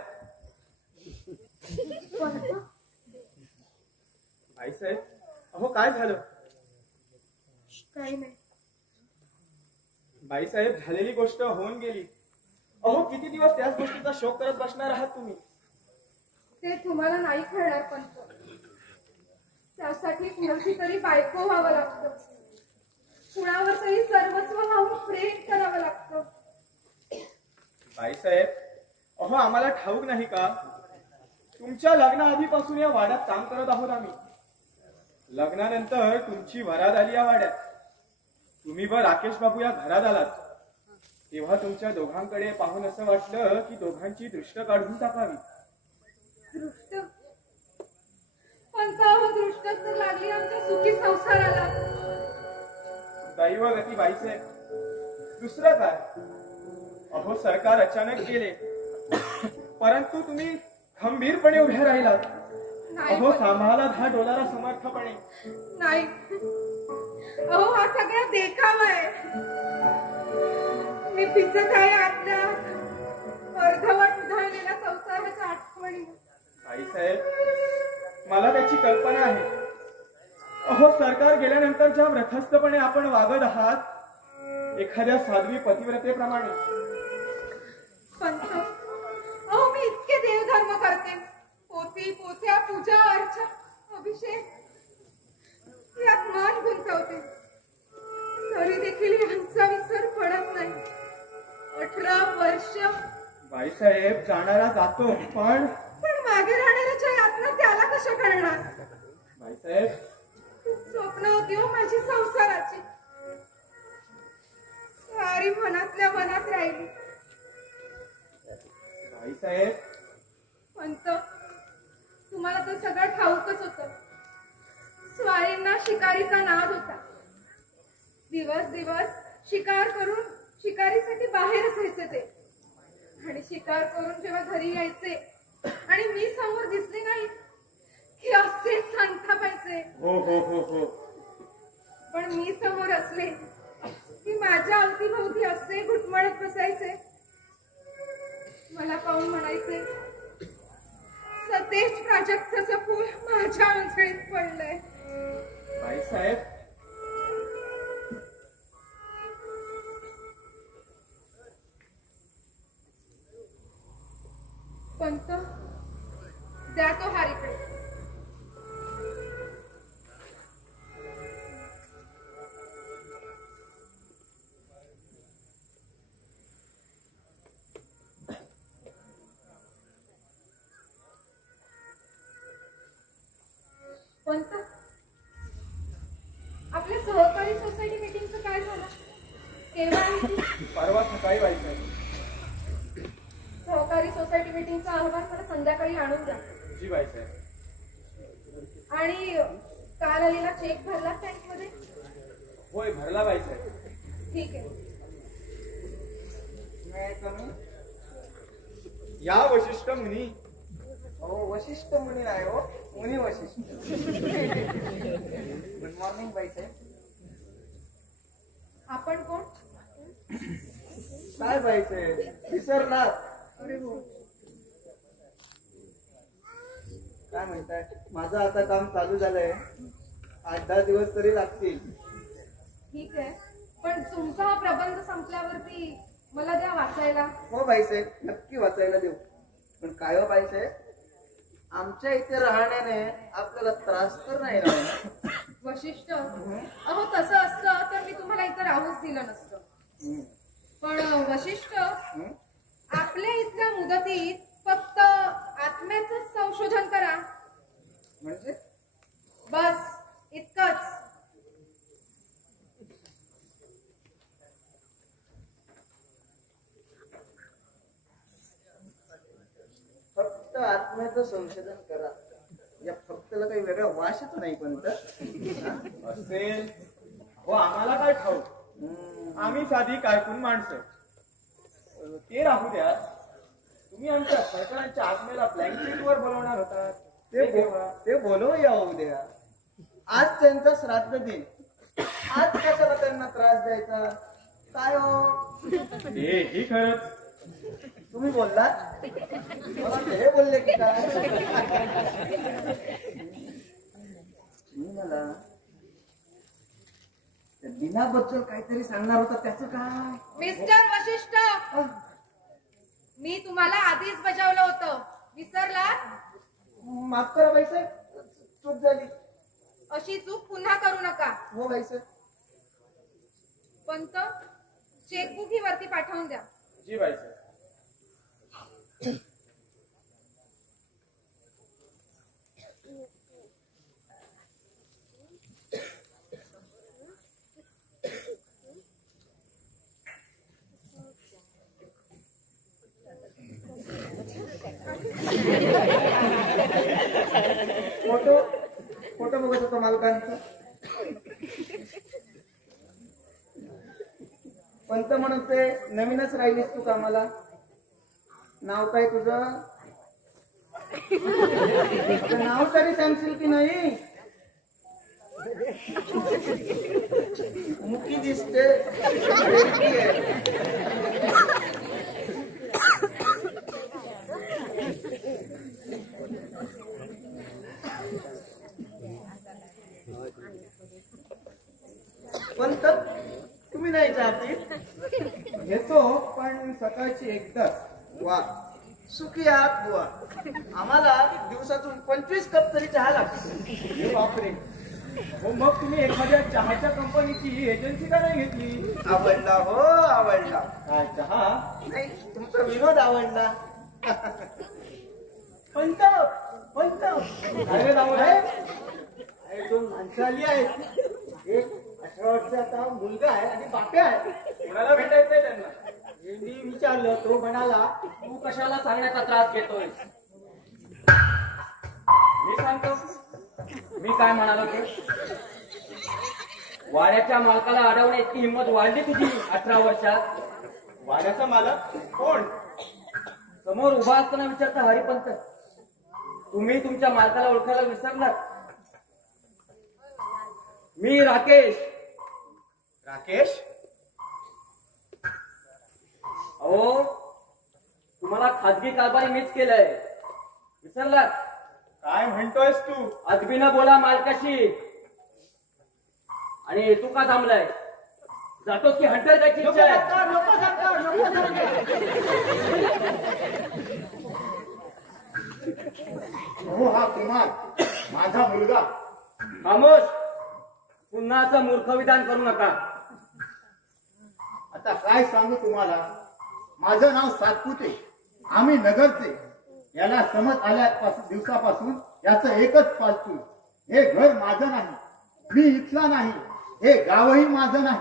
बाईसाहेब, अहो काय झालं? काही नाही. बाईसाहेब, झालेली गोष्ट होऊन गेली. अहो, किती दिवस त्याच गोष्टीचा शोक करत बसणार आहात तुम्ही? ते तुम्हाला नाही कळणार, पण त्यासाठी कुणाची तरी बायको व्हावं लागतं. कुणावर तरी सर्वस्व वाहून प्रेम करावं लागतं. बाईसाहेब, अहो आम्हाला ठाऊक नाही का? तुमच्या लग्नाआधीपासून या वाड्यात काम करत आहोत आम्ही. लग्नानंतर तुमची वरात आली या वाड्यात. तुम्ही व राकेश बाबू या घरात आलात. तेव्हा तुमच्या दोघांकडे पाहून असं वाटलं की दोघांची दृष्ट काढून टाकावी. दृष्ट? पण का हो दृष्टच तर लागली आमच्या सुखी संसाराला. दैव गती बाईसाहेब, दुसरं काय? अहो सरकार अचानक गेले, परंतु तुम्ही खंबीरपणे उभ्या राहिलात. नाही अहो पण- सांभाळात हा डोलारा समर्थपणे. नाही, अहो हा सगळा देखावा आहे. मी पिचत आहे आतल्या अर्धवट उधळलेल्या संसाराच्या आठवणी. बाईसाहेब, मला त्याची कल्पना आहे. अहो सरकार गेल्यानंतर ज्या व्रथस्थपणे आपण वागत आहात, एखाद्या साध्वी पतिव्रतेप्रमाणे. पंत, अहो मी इतके देवधर्म करते. पोथी, पोथ्या, पूजा, अर्चा, अभिषेक यात मन गुंतवते. तरी देखील यांचा विसर पडत नाही. 18 वर्ष. बाईसाहेब, जाणारा जातो, पण मागे राहणाऱ्याच्या यातना त्याला कशा करणार? बाईसाहेब, स्वप्न होती हो माझी संसाराची. सारी मनातल्या मनात राहिली. बाईसाहेब, पंत, तुम्हाला तर सगळं ठाऊकच होतं. स्वारींना शिकारीचा नाद होता. दिवस दिवस शिकार करून शिकारीसाठी बाहेर असायचे ते. आणि शिकार करून जेव्हा घरी यायचे आणि मी समोर दिसले नाही की असेच संतापायचे. हो हो हो हो. पण मी समोर असले पाहून म्हणायचे, सतेज प्राजक्ताचं फूल माझ्या अंजळीत पडलंय. बाईसाहेब, पंत, द्या तो हार इकडे. पंत, आपल्या सहकारी सोसायटी मीटिंगचं काय झालं? केव्हा आहे ती? परवा सकाळी बाईसाहेब. सहकारी सोसायटी मीटिंगचा अहवाल मला संध्याकाळी आणून द्या. जी बाईसाहेब. आणि काल आलेला चेक भरला बँकमध्ये? होय, भरला बाईसाहेब. ठीक आहे. नाही कमी. या वशिष्ठ मुनी. हो, वशिष्ठ मुनी नाही हो, मुनी वशिष्ठ. गुड मॉर्निंग बाईसाहेब. आपण कोण? काय बाईसाहेब, विसरला? अरे हो. काय म्हणताय? माझं आता काम चालू झालंय, 8-10 दिवस तरी लागतील. ठीक आहे, पण तुमचा हा प्रबंध संपल्यावरती मला द्या वाचायला. हो बाईसाहेब, नक्की वाचायला देऊ. पण काय हो बाईसाहेब, आमच्या इथे राहण्याने आपल्याला त्रास तर नाही ना? वशिष्ठ, अहो तसं असतं तर मी तुम्हाला इथं राहूच दिलं नसतं. पण वशिष्ठ, आपल्या इथल्या मुदतीत फक्त आत्म्याचं संशोधन करा. म्हणजे बस इतकंच. फक्त आत्म्याचं संशोधन करा. या फक्तला काही वेगळा वास येतो नाही कोणता असेल हो, आम्हाला काय ठाऊक. आम्ही साधी कायकून माणसं. ते राहू द्या. तुम्ही आमच्या सरकारांच्या आत्म्याला ब्लँकेटवर बोलवणार होता, ते बोलवूया उद्या. आज त्यांचा श्राद्ध दिन. आज कशाला त्यांना त्रास द्यायचा? काय हो, हे खरंच. तुम्ही बोलला, मला हे बोलले की काय? तुम्ही मला त्या दिनाबद्दल काहीतरी सांगणार होता, त्याचं काय? मिस्टर वशिष्ठ, मी तुम्हाला आधीच बजावलं होतं, विसरलात? माफ करा बाईसाहेब, चूक झाली. अशी चूक पुन्हा करू नका. हो बाईसाहेब. पंत, चेकबुक ही वरती पाठवून द्या. जी बाईसाहेब. फोटो बघत होतो मालकांचा. पंत म्हणून ते नवीनच राहिलीस तू कामाला. नाव काय तुझं? नाव तरी सांगशील की नाही? मुकी दिसते. पंत, तुम्ही नाही चाहती? घेतो, पण सकाळची एकदाच. वा, सुखी आहात बुवा. आम्हाला दिवसातून 25 कप तरी चहा लागतो. हे बापरे. हो, मग तुम्ही एखाद्या चहाच्या कंपनीची एजन्सी का नाही घेतली? आवडला हो, आवडला. काय चहा? नाही, तुमचा विनोद आवडला. पंत, पंत. काय रे दामोदर? अरे, दोन माणसं आली आहेत. एक 18 वर्षाचा मुलगा आहे आणि बाप्या आहे. कोणाला भेटायचंय त्यांना? हे मी विचारलं, तो म्हणाला तू कशाला सांगण्याचा त्रास घेतोय? मी सांगतो. मी काय म्हणालो ते? वाड्याच्या मालकाला अडवण्याची हिंमत वाढली तुझी 18 वर्षात. वाड्याचा मालक कोण? समोर उभा असताना विचारता हरिपंत. तुम्ही तुमच्या मालकाला ओळखायला विसरलात? मी राकेश. राकेश? अहो, तुम्हाला खाजगी कारभारी मीच केलंय, विसरलात? काय म्हणतोयस तू? अदबीनं बोला मालकाशी. आणि तू का थांबलाय? जातोस की हंटर जायची इच्छा आहे? हो हा कुमार माझा मुलगा. खामोश, पुन्हा असं मूर्ख विधान करू नका. आता काय सांगू तुम्हाला, माझं नाव सातपुते, आम्ही नगरचे. याला समज आल्या दिवसापासून याचं एकच पालतू. हे घर माझं नाही, मी इथला नाही, हे गावही माझं नाही.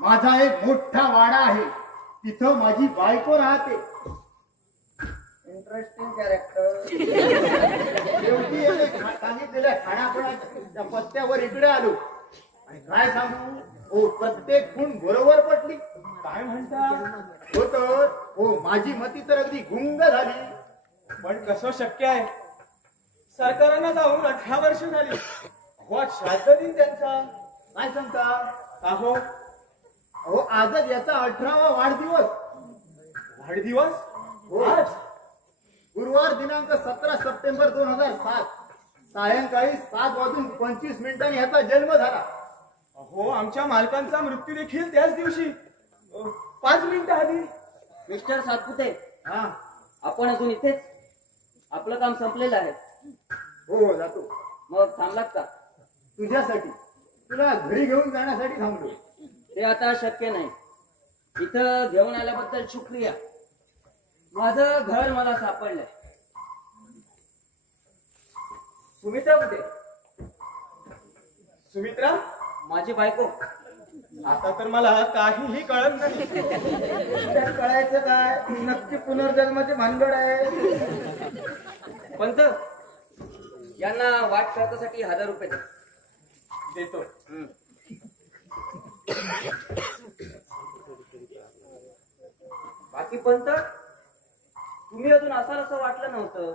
माझा एक मोठा वाडा आहे, तिथं माझी बायको राहते. Interesting character. शेवटी याने सांगितलेल्या खाण्यापिण्याच्या पत्त्यावर इकडे आलो आणि काय सांगू, हो प्रत्येक खूण बरोबर पटली. काय म्हणता? हो तर हो, माझी मती तर अगदी गुंग झाली. पण कसं शक्य आहे? सरकारांना जाऊन 18 वर्ष झाली. हो श्राद्ध दिन त्यांचा. काय सांगता? का हो? अहो आजच याचा 18वा वाढदिवस. वाढदिवस? हो. आज? गुरुवार दिनांक 17 सप्टेंबर 2007 सायंकाळी 7:25 याचा जन्म झाला. हो, आमच्या मालकांचा मृत्यू देखील त्याच दिवशी 5 मिनिटं आधी. मिस्टर सातपुते, हा आपण अजून इथेच? आपलं काम संपलेलं आहे. हो जातो. मग थांबलात का? तुझ्यासाठी, तुला घरी घेऊन जाण्यासाठी थांबलो. ते आता शक्य नाही. इथं घेऊन आल्याबद्दल शुक्रिया. माझं घर मला सापडलंय. सुमित्रा कुठे? सुमित्रा? माझी बायको. आता तर मला काहीही कळत नाही. त्यात कळायचं काय, नक्की पुनर्जन्माची भानगड आहे. पंत, यांना वाट खर्चासाठी 1000 रुपये दे. देतो. बाकी पंत, तुम्ही अजून असाल असं वाटलं नव्हतं.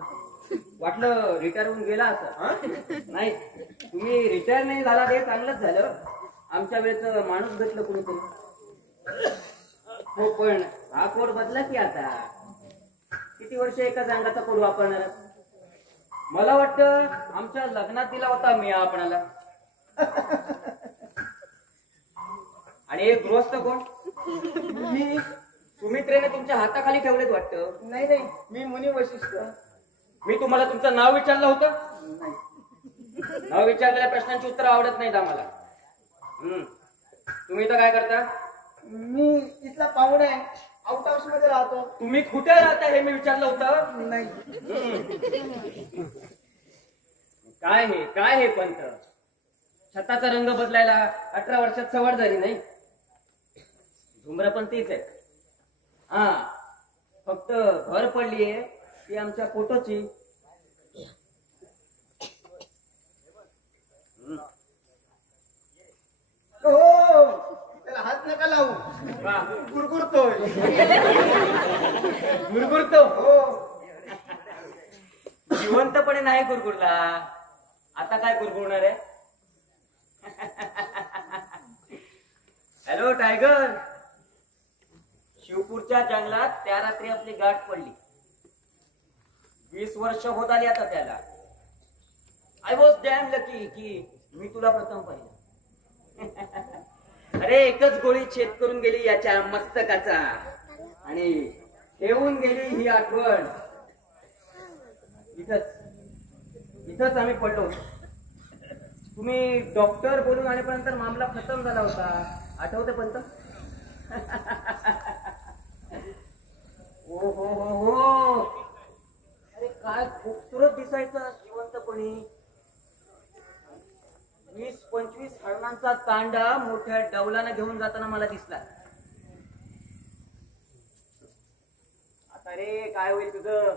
वाटलं रिटायर होऊन गेला असं. नाही, तुम्ही रिटायर नाही झाला ते चांगलंच झालं. आमच्या वेळेच माणूस भेटलं कुणीतरी. हो, पण हा कोड बदला की आता. किती वर्ष एका अंगाचा कोड वापरणार? मला वाटतं आमच्या लग्नात दिला होता मी आपणाला. आणि एक गृहस्थ कोण? मी सुमित्रेने तुमच्या हाताखाली ठेवलेत वाटतं. नाही, मी मुनी वशिष्ठ. मी तुम्हाला तुमचं नाव विचारलं होतं? नाही. नाव विचारलेल्या प्रश्नांची उत्तर आवडत नाहीत आम्हाला. तुम्ही तर काय करता? मी इथला पाहुणा आहे, आउट हाऊस मध्ये राहतो. तुम्ही कुठे राहता हे मी विचारलं होतं? नाही. काय हे पंत? छताचा रंग बदलायला 18 वर्षात सवड झाली नाही? झुमर पण तीच आहे. हा, फक्त भर पडलीये ती आमच्या फोटोची. हो, त्याला हात नका लावू, गुरगुरतोय. गुरगुरतो? हो. जिवंतपणे नाही गुरगुरला. आता काय गुरगुरणार आहे? Hello tiger. शिवपूरच्या जंगलात त्या रात्री आपली गाठ पडली. 20 वर्ष होत आली आता त्याला. आय वॉज डॅम लकी की मी तुला प्रथम पाहिलं. अरे एकच गोळी छेद करून गेली याच्या मस्तकाचा आणि ठेवून गेली ही आठवण. इथंच आम्ही पडलो. तुम्ही डॉक्टर बोलून आणेपर्यंत मामला खतम झाला होता. आठवते पंत? हो हो हो हो. अरे काय खूपसूरत दिसायचं जिवंतपणी. 20-25 हरणांचा तांडा मोठ्या डौलानं घेऊन जाताना मला दिसला. आता रे काय होईल तुझं?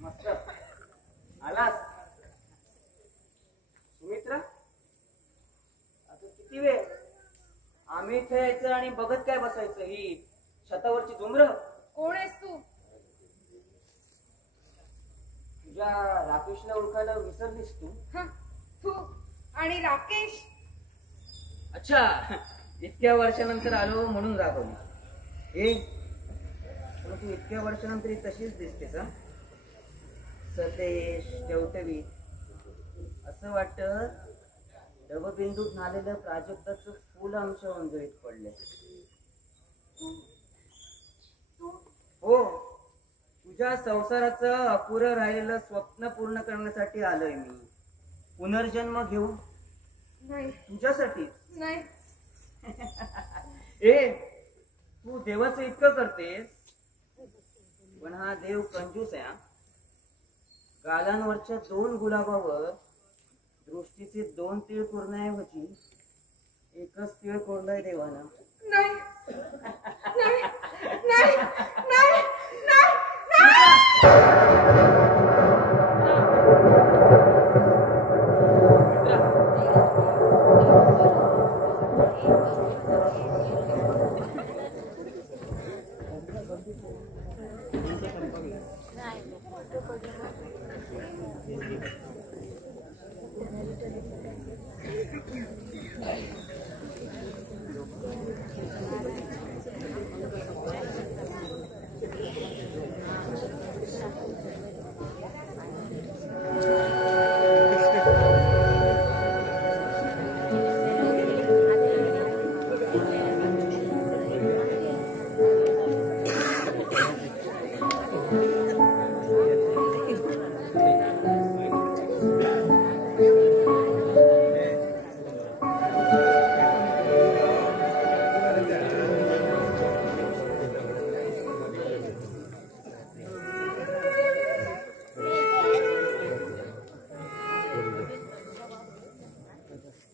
मस्त आलास सुमित्रा. आता किती वेळ आम्ही खेळायचं आणि बघत काय बसायचं? ही छतावरची झुमर. कोण आहेस तू? तुझ्या राकेशला ओळखायला विसरलीस तू? तू आणि राकेश? अच्छा, इतक्या वर्षानंतर आलो म्हणून रागवली. हे पण तू इतक्या वर्षानंतर तशीच दिसतेस हा. सतेज टवटवीत असं वाटतं डबबिंदूत नालेलं प्राजक्ताचं फुल आमच्या अंजळीत पडले. हो, तुझ्या संसाराचं अपुरं राहिलेलं स्वप्न पूर्ण करण्यासाठी आलोय मी. पुनर्जन्म घेऊ नाही तुझ्यासाठी. नाही. ए तू देवाचं इतकं करतेस, पण हा देव कंजूस आहे. गालांवरच्या 2 गुलाबावर दृष्टीचे 2 तीळ कोरण्याऐवजी एकच तीळ कोरलाय देवानं. नाही नाही नाही नाही नाही नाही.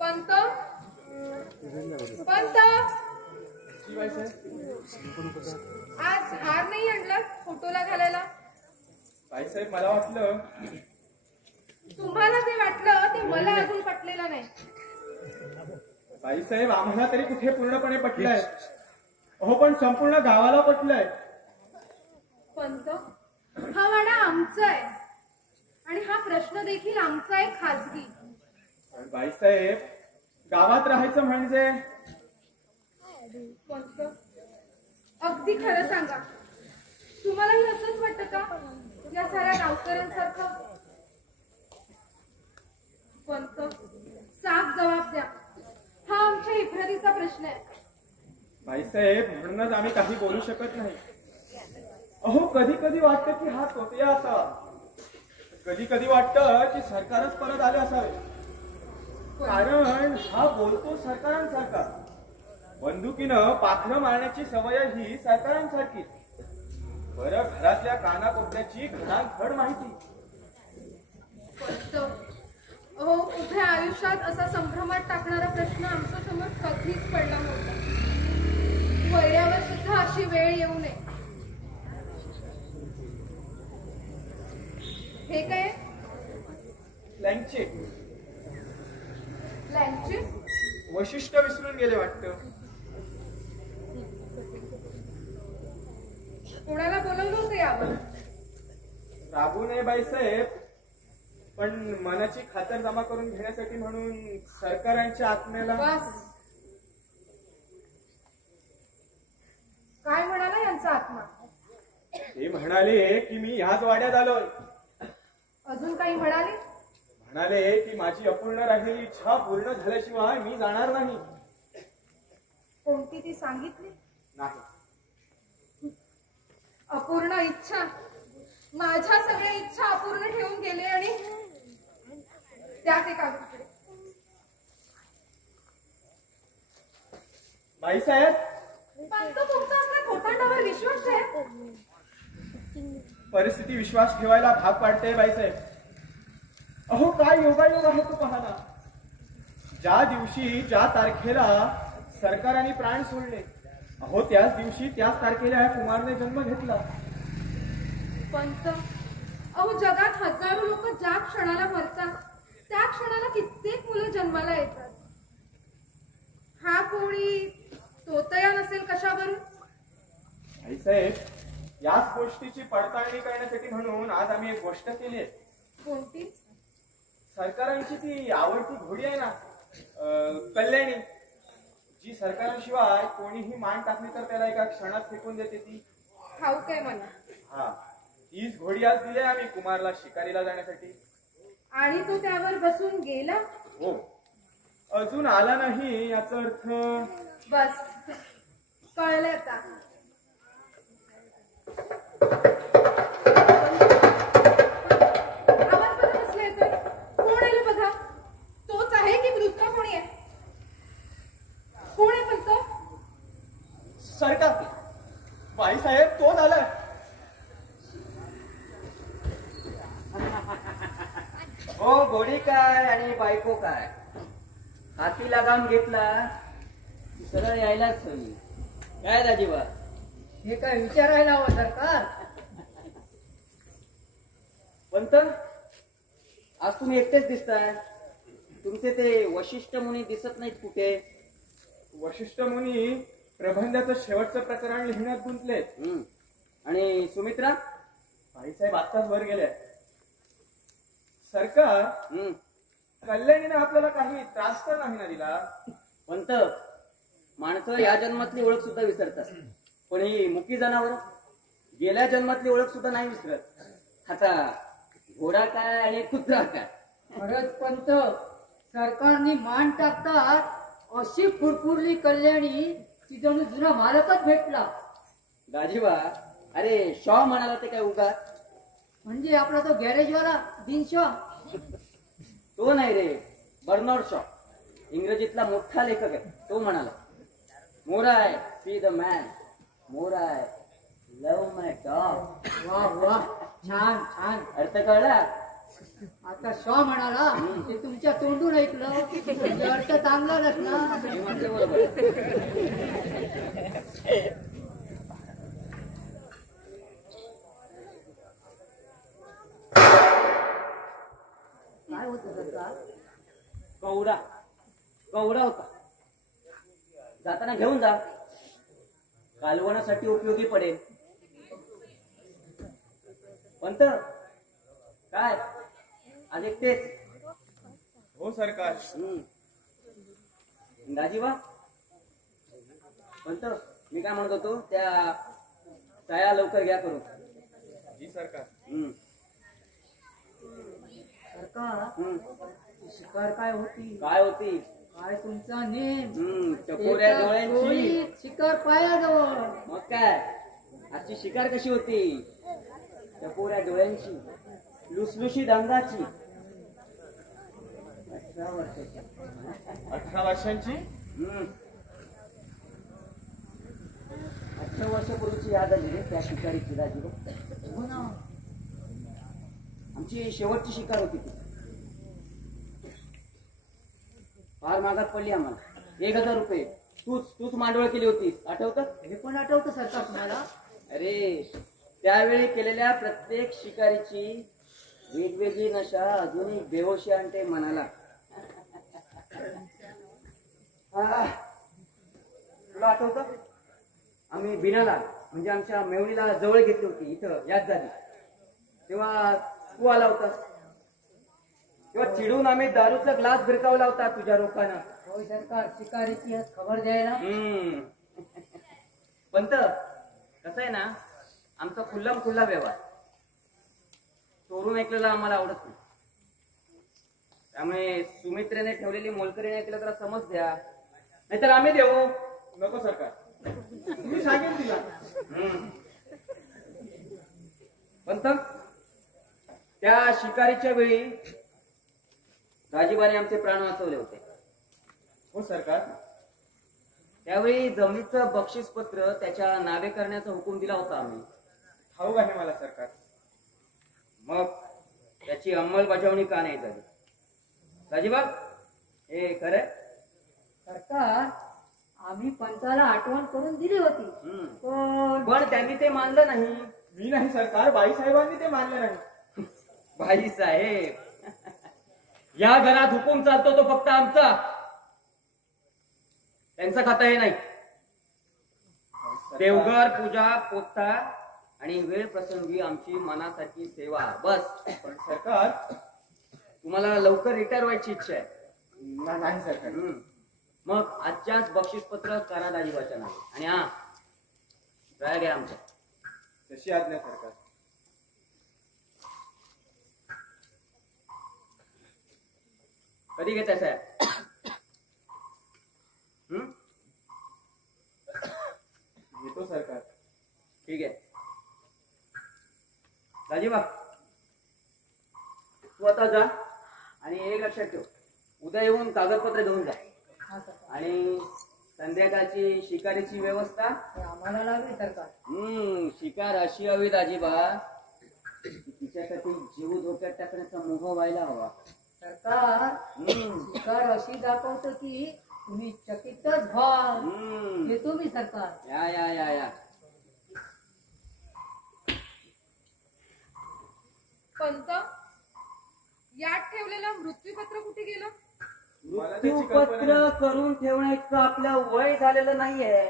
पंत पंत आज हार नाही आणला फोटोला घालायला. बाईसाहेब मला वाटलं. तुम्हाला जे वाटलं ते मला अजून पटलेलं नाही. बाईसाहेब आम्हाला तरी कुठे पूर्णपणे पटलंय. हो पण संपूर्ण गावाला पटलंय. पंत हा वाडा आमचा आहे आणि हा प्रश्न देखील आमचा आहे खाजगी. पण बाईसाहेब गावात राहायचं म्हणजे. पंत अगदी खरं सांगा, तुम्हालाही असंच वाटतं का या साऱ्या गावकऱ्यांसारखं? पंत साफ जबाब द्या, हा आमच्या इब्रातीचा प्रश्न आहे. बाईसाहेब म्हणूनच आम्ही काही बोलू शकत नाही. अहो कधी कधी वाटतं की हा तोतया असावा, कधी कधी वाटतं की सरकारच परत आले असावे. कारण हा बोलतो सरकारांसारखा. बंदुकीनं पाखरं मारण्याची सवय ही सरकारांसारखी. बरं घरातल्या कानाकोपऱ्याची घडाखड माहिती. पंत अहो उभ्या आयुष्यात असा संभ्रमात टाकणारा प्रश्न आमच्या समोर कधीच पडला नव्हता. वळल्यावर सुद्धा अशी वेळ येऊ नये. हे काय? Blank cheque. लँचे वैशिष्ट्य विसरून गेले वाटतं. कोणाला बोलवलं होतं यावर? राबू नये बाईसाहेब, पण मनाची खातर जमा करून घेण्यासाठी म्हणून सरकारांच्या आत्म्याला. बस. काय म्हणाला यांचा आत्मा? ते म्हणाले की मी ह्याच वाड्यात आलोय. अजून काही म्हणाले? म्हणाले की माझी अपूर्ण राहिलेली इच्छा पूर्ण झाल्याशिवाय मी जाणार नाही. कोणती ती सांगितली? नाही. अपूर्ण इच्छा? माझ्या सगळ्या इच्छा अपूर्ण ठेवून गेले आणि त्या ते कागदकडे. बाईसाहेब पण तो तुमचा असला खोटांडावर विश्वास आहे? परिस्थिती विश्वास ठेवायला भाग पाडते बाईसाहेब. अहो काय योगायोग आहे तो पहा ना. ज्या दिवशी ज्या तारखेला सरकाराने प्राण सोडले, अहो त्याच दिवशी त्याच तारखेला ह्या कुमारने जन्म घेतला. पंत अहो जगात हजारो लोक ज्या क्षणाला मरतात त्या क्षणाला कित्येक मुलं जन्माला येतात. हा कोणी तोतया नसेल कशावरून? बाईसाहेब याच गोष्टीची पडताळणी करण्यासाठी म्हणून आज आम्ही एक गोष्ट केली आहे. कोणती? सरकारांची ती आवडती घोडी आहे ना, कल्याणी, जी सरकारांशिवाय कोणीही मान टाकली तर त्याला एका क्षणात फेकून देते ती. ठाऊक आहे मला. हा, 30 घोडी आज दिले आम्ही कुमारला शिकारीला जाण्यासाठी. आणि तो त्यावर बसून गेला. हो, अजून आला नाही याचा अर्थ. बस कळलं आता. आवाज बघा कसला येतोय. कोण आहे बघा. तोच आहे की दुसरा कोणी आहे. कोण आहे पण तो. सरकार, बाईसाहेब तो झालाय. हो, घोडी काय आणि बायको काय, हाती लगाम घेतला की सरळ यायलाच हवी. काय दाजीबा. हे काय विचारायला हवं सरकार. पंत, आज तुम्ही एकटेच दिसताय. तुमचे ते वशिष्ठ मुनी दिसत नाहीत कुठे. वशिष्ठ मुनी प्रबंधाचं शेवटचं प्रकरण लिहिण्यात गुंतलेत. आणि सुमित्रा. बाईसाहेब आत्ताच वर गेले. सरकार, कल्याणीने आपल्याला काही त्रास तर नाही ना दिला. पंत, माणसं या जन्मातली ओळख सुद्धा विसरतात, पण ही मुकी जनावर गेल्या जन्मातली ओळख सुद्धा नाही विसरत. आता घोडा काय आणि कुत्रा काय. खरंच पंत, सरकारने मान टाकतात अशी फुरफुरली कल्याणी की जणू जुना मालकच भेटला. दाजीबा, अरे शॉ म्हणाला ते काय उगा. म्हणजे आपला तो गॅरेजवाला दिनशॉ. तो नाही रे, बर्नार्ड शॉ, इंग्रजीतला मोठा लेखक आहे. तो म्हणाला, more I see the man, more I love my dog. वा वा, छान छान. अर्थ कळला. आता शॉ म्हणाला ते तुमच्या तोंडून ऐकलं म्हणजे अर्थ चांगला नसणार. हे म्हटलं बरोबर. काय होतं सरकार. कवडा कवडा होता. जाताना घेऊन जा, कालवणासाठी उपयोगी पडेल. पंत, काय आज एकटेच. हो सरकार. दाजीबा. पंत, मी काय म्हणत होतो, त्या साया लवकर घ्या करून. जी सरकार. सरकार, शिकार काय होती. काय होती. काय तुमचा नेम. चकोऱ्या एका डोळ्यांची. गोळीत शिकार पायाजवळ. मग काय, आजची शिकार कशी होती. चकोऱ्या डोळ्यांची, लुसलुशीत अंगाची. 18 वर्षाची. 18 वर्षांची. 18 वर्षापूर्वीची याद आली रे त्या शिकारीची दाजीबा. हो ना. आमची शेवटची शिकार होती ती. फार मागात पडली आम्हाला. 1000 रुपये तूच मांडवळ केली होती, आठवतं. हे पण आठवतं सरकार तुम्हाला. अरे, त्यावेळी केलेल्या प्रत्येक शिकारीची वेगवेगळी नशा अजूनही बेहोशी आणते मनाला. तुला आठवतं, आम्ही बिनाला म्हणजे आमच्या मेवणीला जवळ घेतली होती इथं याच जागी. तेव्हा तू आला होतास. तेव्हा चिडून आम्ही दारूचा ग्लास भिरकावला होता तुझ्या रोखानं. हो सरकार, शिकारीची खबर द्यायला. पंत, कसं आहे ना, आमचा खुल्लाम खुल्ला व्यवहार. चोरून ऐकलेला आम्हाला आवडत नाही. त्यामुळे सुमित्रेने ठेवलेली मोलकरीने ऐकलं तर समज द्या, नाहीतर आम्ही देऊ. नको सरकार, तुम्ही सांगेल तिला. पंत, त्या शिकारीच्या वेळी दाजीबाने आमचे प्राण वाचवले होते. हो सरकार. त्यावेळी जमिनीचं बक्षीसपत्र त्याच्या नावे करण्याचा हुकूम दिला होता आम्ही. ठाऊक आहे मला सरकार. मग त्याची अंमलबजावणी का नाही झाली. दाजीबा, हे खरंय. सरकार, आम्ही पंचाला आठवण करून दिली होती, पण त्यांनी ते मानलं नाही. मी नाही सरकार, बाईसाहेबांनी ते मानलं नाही. भाई साहेब, या घरात हुकूम चालतो तो फक्त आमचा, त्यांचं खाता हे नाही. देवघर, पूजा, पोथा आणि वेळ प्रसंगी आमची मनासारखी सेवा, बस. पण सरकार, तुम्हाला लवकर रिटायर व्हायची इच्छा आहे. नाही सरकार. मग आजच्याच बक्षीसपत्र करा दाजीबाच्या नावे. आणि हा, राया घ्या आमच्या. तशी आज्ञा सरकार. कधी घेताय साहेब? घेतो सरकार. ठीक आहे. दाजीबा तू आता जा आणि एक लक्षात ठेव, उद्या येऊन कागदपत्र घेऊन जा. हा सरकार. आणि संध्याकाळची शिकारीची व्यवस्था हे आम्हाला लागली सरकार. शिकार अशी हवी दाजीबा की तिच्यासाठी जीव धोक्यात टाकण्याचा मोह व्हायला हवा. सरकार शिकार अशी दाखवतो की तुम्ही चकितच व्हाल. येतो मी सरकार. या या या या. पंत, यात ठेवलेलं मृत्यूपत्र कुठे गेलं? मला त्याची कल्पना पत्र नाही. करून ठेवण्याचं आपलं वय झालेलं नाहीये.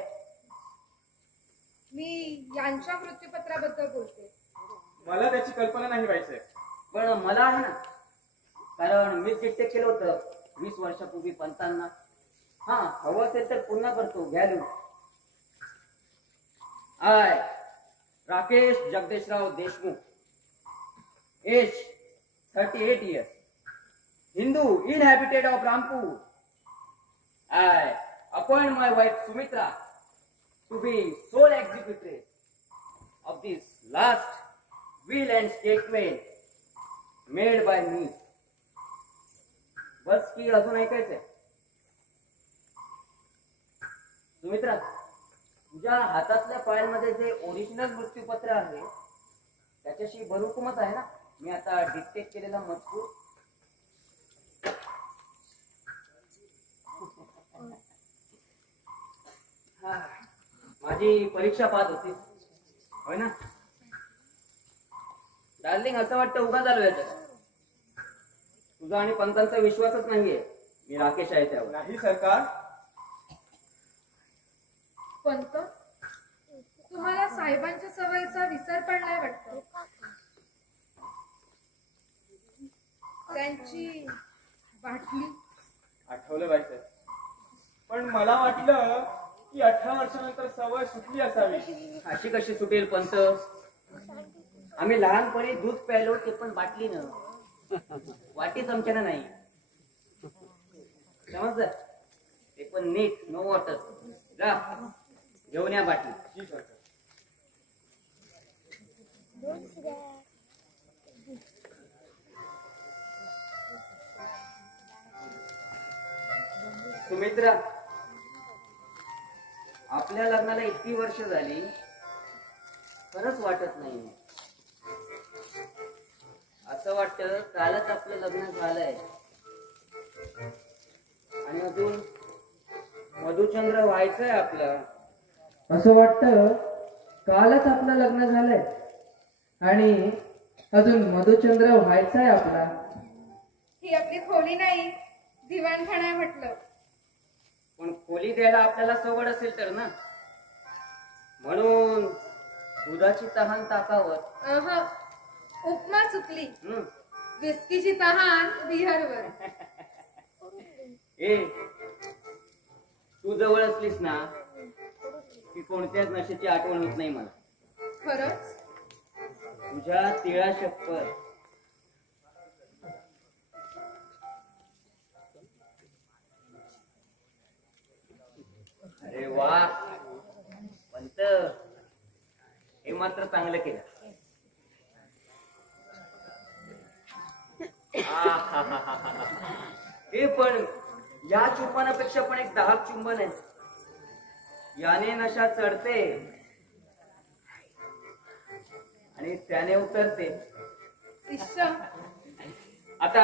मी यांच्या मृत्यूपत्राबद्दल बोलते. मला त्याची कल्पना नाही बाईसाहेब. पण मला आहे ना, कारण मीच डिक्टेट केलं होतं 20 वर्षापूर्वी पंतांना. हा, हवं असेल तर पुन्हा करतो, घ्या लिहून. I Rakesh Jagdishrao Deshmukh, age 38 years, Hindu, inhabited of Rampur. I appoint my wife Sumitra to be sole executrix of this last will and statement made by me. बस की अजून ऐकायचंय? सुमित्रा, तुझ्या हातातल्या फाईल मध्ये जे ओरिजिनल मृत्यूपत्र आहे त्याच्याशी भरहुकूमच आहे ना मी आता डिक्टेट केलेला मजकूर? माझी परीक्षा पाहत होती होय ना डार्लिंग? असं वाटतं उगा झालो याच्यात. तुझा आणि पंतांचा विश्वासच नाहीये मी राकेश आहे त्यावर. नाही सरकार. पंत, तुम्हाला साहेबांच्या सवयीचा विसर पडलाय वाटतं. त्यांची बाटली आठवलं बाईसाहेब. पण मला वाटलं की 18 वर्षानंतर सवय सुटली असावी. अशी कशी सुटेल पंत? आम्ही लहानपणी दूध प्यायलो ते पण बाटलीनं, वाटी चमच्यानं नाही. समजलं? ते पण नीट, नो वॉटर. जा घेऊन या बाटली. जी सरकार. सुमित्रा, आपल्या लग्नाला इतकी वर्ष झाली, खरंच वाटत नाही. असं वाटतं कालच आपलं लग्न झालंय आणि अजून मधुचंद्र व्हायचंय आपलं. असं वाटतं कालच आपलं लग्न झालंय आणि अजून मधुचंद्र व्हायचाय आपला. ही आपली खोली नाही, दिवाणखाना आहे म्हटलं. पण खोली द्यायला आपल्याला सवड असेल तर ना, म्हणून दुधाची तहान ताकावर. उपमा चुकली. हम्म. विस्कीची तहान बिहरवर. ए, तू जवळ असलीस ना की कोणत्याच नशेची आठवण होत नाही मला. खरंच? तुझ्या तिळा शपथ. अरे वा पंत, हे मात्र चांगलं केलं. हे पण या चुंबनापेक्षा पण एक दाहक चुंबन आहे. याने नशा चढते आणि त्याने उतरते. इश्श, आता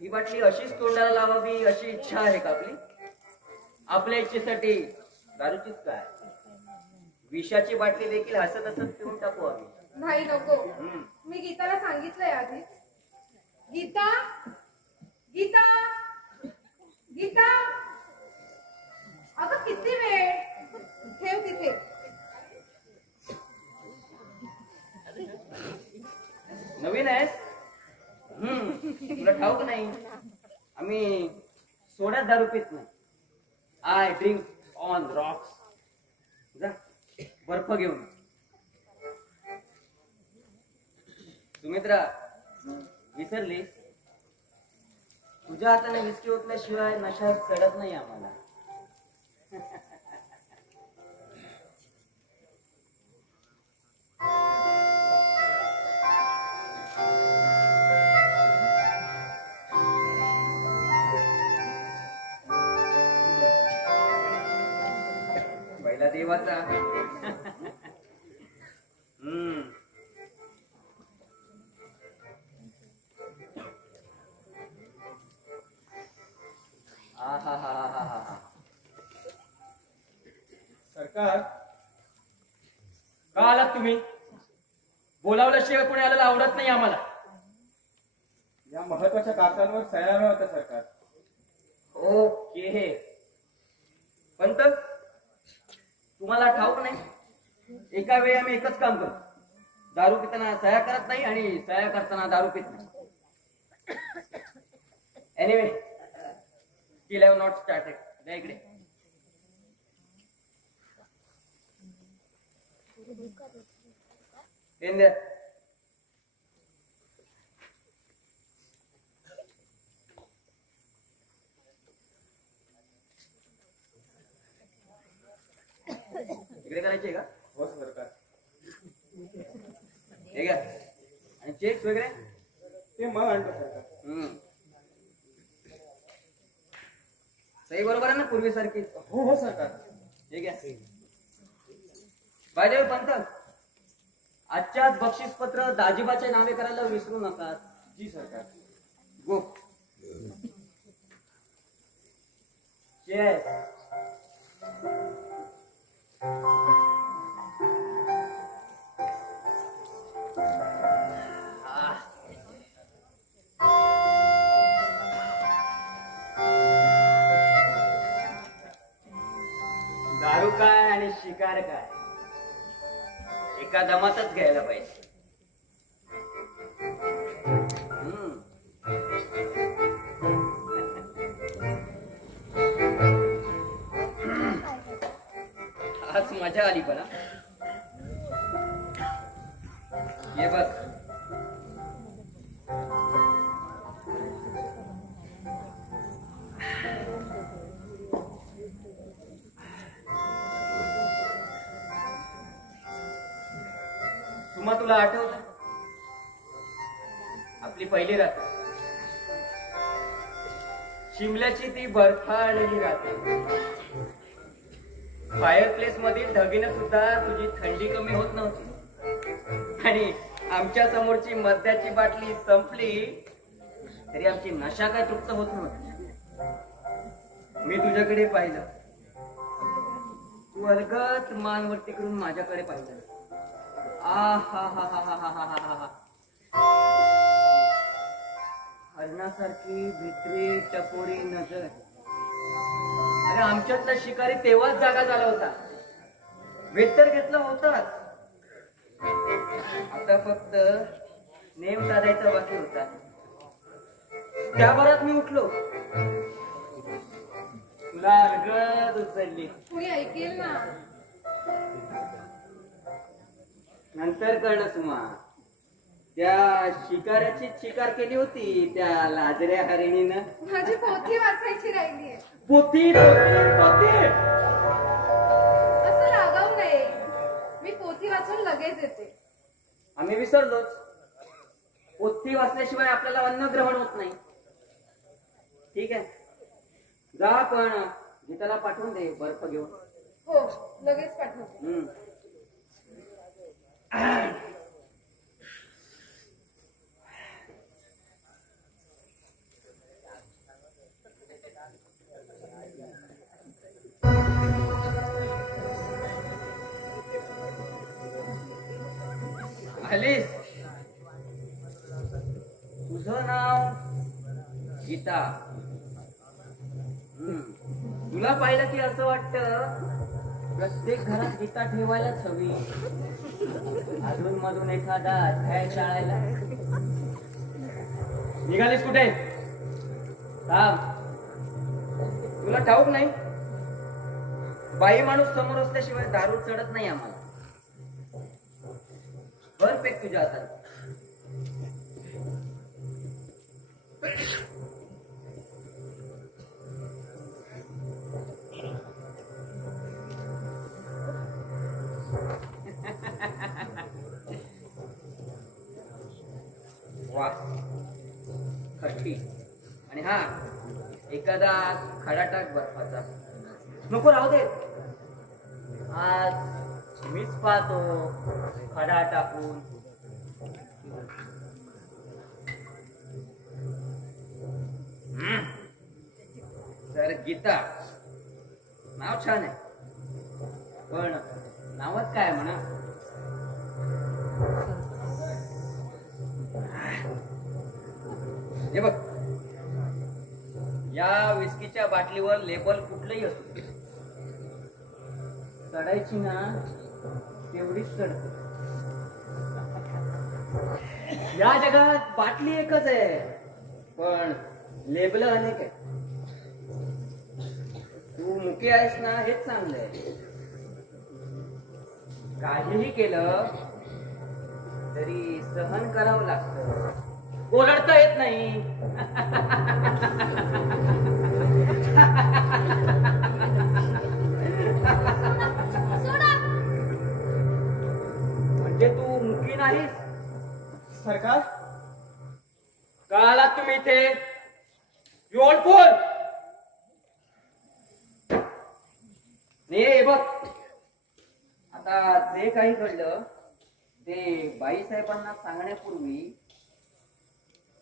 ही बाटली अशीच तोंडाला लावावी अशी इच्छा आहे का आपली? आपल्या इच्छेसाठी दारूचीच काय, विषाची बाटली देखील हसत हसत पिऊन टाकू आम्ही. नाही नको. मी गीताला सांगितलंय आधीच. गीता, गीता, गीता, अगं किती वेळ? ठेव तिथे. नवीन आहेस? तुला ठाऊक नाही, आम्ही सोड्यात दारू पित नाही. I drink on Roxx. जा बर्फ घेऊन. सुमित्रा विसरलीस? तुझ्या हाताने विस्की ओतल्याशिवाय नशा चढत नाही आम्हाला. पहिला देवाचा. सरकार, का आलात तुम्ही? बोलावल्याशिवाय कोणी आलेला आवडत नाही आम्हाला. या महत्वाच्या कागदांवर सह्या हव्या होत्या सरकार. ओके. पंत, तुम्हाला ठाऊक नाही, एका वेळी आम्ही एकच काम करतो. दारू पिताना सह्या करत नाही आणि सह्या करताना दारू पित नाही. Anyway, still have not started. द्या इकडे. पेन द्या. इकडे करायचे का? हो सरकार. हे घ्या. आणि चेक्स वगैरे ते मग आणतो सरकार. सही बरोबर आहे ना पूर्वीसारखी? हो हो सरकार. हे घ्या. बाय द वे पंत, आजच्याच बक्षीसपत्र दाजीबाच्या नावे करायला विसरू नका. जी सरकार. गो. Cheers. दारू काय आणि शिकार काय एका दमातच घ्यायला पाहिजे. आज मजा आली पण. ये बस. सुमा, तुला आठवत आपली पहिली रात्र? शिमल्याची ती बर्फाळलेली रात्र. फायर प्लेस मधील ढगीनं सुद्धा तुझी थंडी कमी होत नव्हती आणि आमच्या समोरची मद्याची बाटली संपली तरी आमची नशा काय तृप्त होत नव्हती. मी तुझ्याकडे पाहिलं, तू अलगद मानवरती करून माझ्याकडे पाहिलं. हरणासारखी भित्री टपोरी नजर. अरे आमच्यातला शिकारी तेव्हाच जागा झाला होता. वेट तर घेतला होताच, आता फक्त नेम साधायचा बाकी होता. त्या भरात मी उठलो, तुला अर्गद उचलली. कुणी ऐकेल ना. नंतर कळलं सुमा, त्या शिकाऱ्याची शिकार केली होती त्या लाजऱ्या हरिणीनं. माझी पोथी वाचायची राहिलीये. पोथी पोथी पोथी. असं रागावू नये, मी पोथी वाचून लगेच येते. आम्ही विसरलोच, पोथी वाचल्याशिवाय आपल्याला अन्न ग्रहण होत नाही. ठीक आहे, जा, पण गीताला पाठवून दे बर्फ घेऊन. हो, लगेच पाठवते. आलीस? तुझं नाव गीता. तुला पाहिलं की असं वाटतं प्रत्येक घरात गीता ठेवायलाच हवी. अधून मधून एखादा अध्याय शाळेला. निघालीस कुठे? थांब. तुला ठाऊक नाही, बाई माणूस समोर असल्याशिवाय दारू चढत नाही आम्हाला. भर पेक तुझ्या हातात. वा खट्टी आणि हा एखादा खडाटाक बर्फाचा नको राहू दे. आज मीच पाहतो खडा टाकून. तर गीता नाव छान आहे पण नावात काय म्हणा. हे बघ या विस्कीच्या बाटलीवर लेबल कुठलंही असू चढायची ना तेवढीच चढते. या जगात बाटली एकच आहे पण लेबल अनेक आहे. तू मुकी आहेस ना हेच चांगलं आहे. काहीही केलं तरी सहन करावं लागतं. ओरडता येत नाही. म्हणजे तू मुकी नाहीस. सरकार का आलात तुम्ही इथे? योड कोण? हे बघ आता जे काही घडलं ते बाईसाहेबांना सांगण्यापूर्वी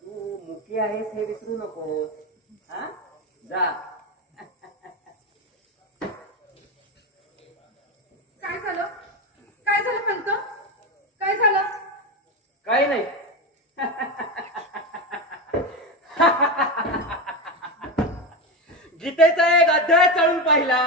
तू मुकी आहेस हे विसरू नकोस. हा जा. काय झालं? काय झालं पंत? काय झालं? काही नाही. गीतेचा एक अध्याय चढून पाहिला.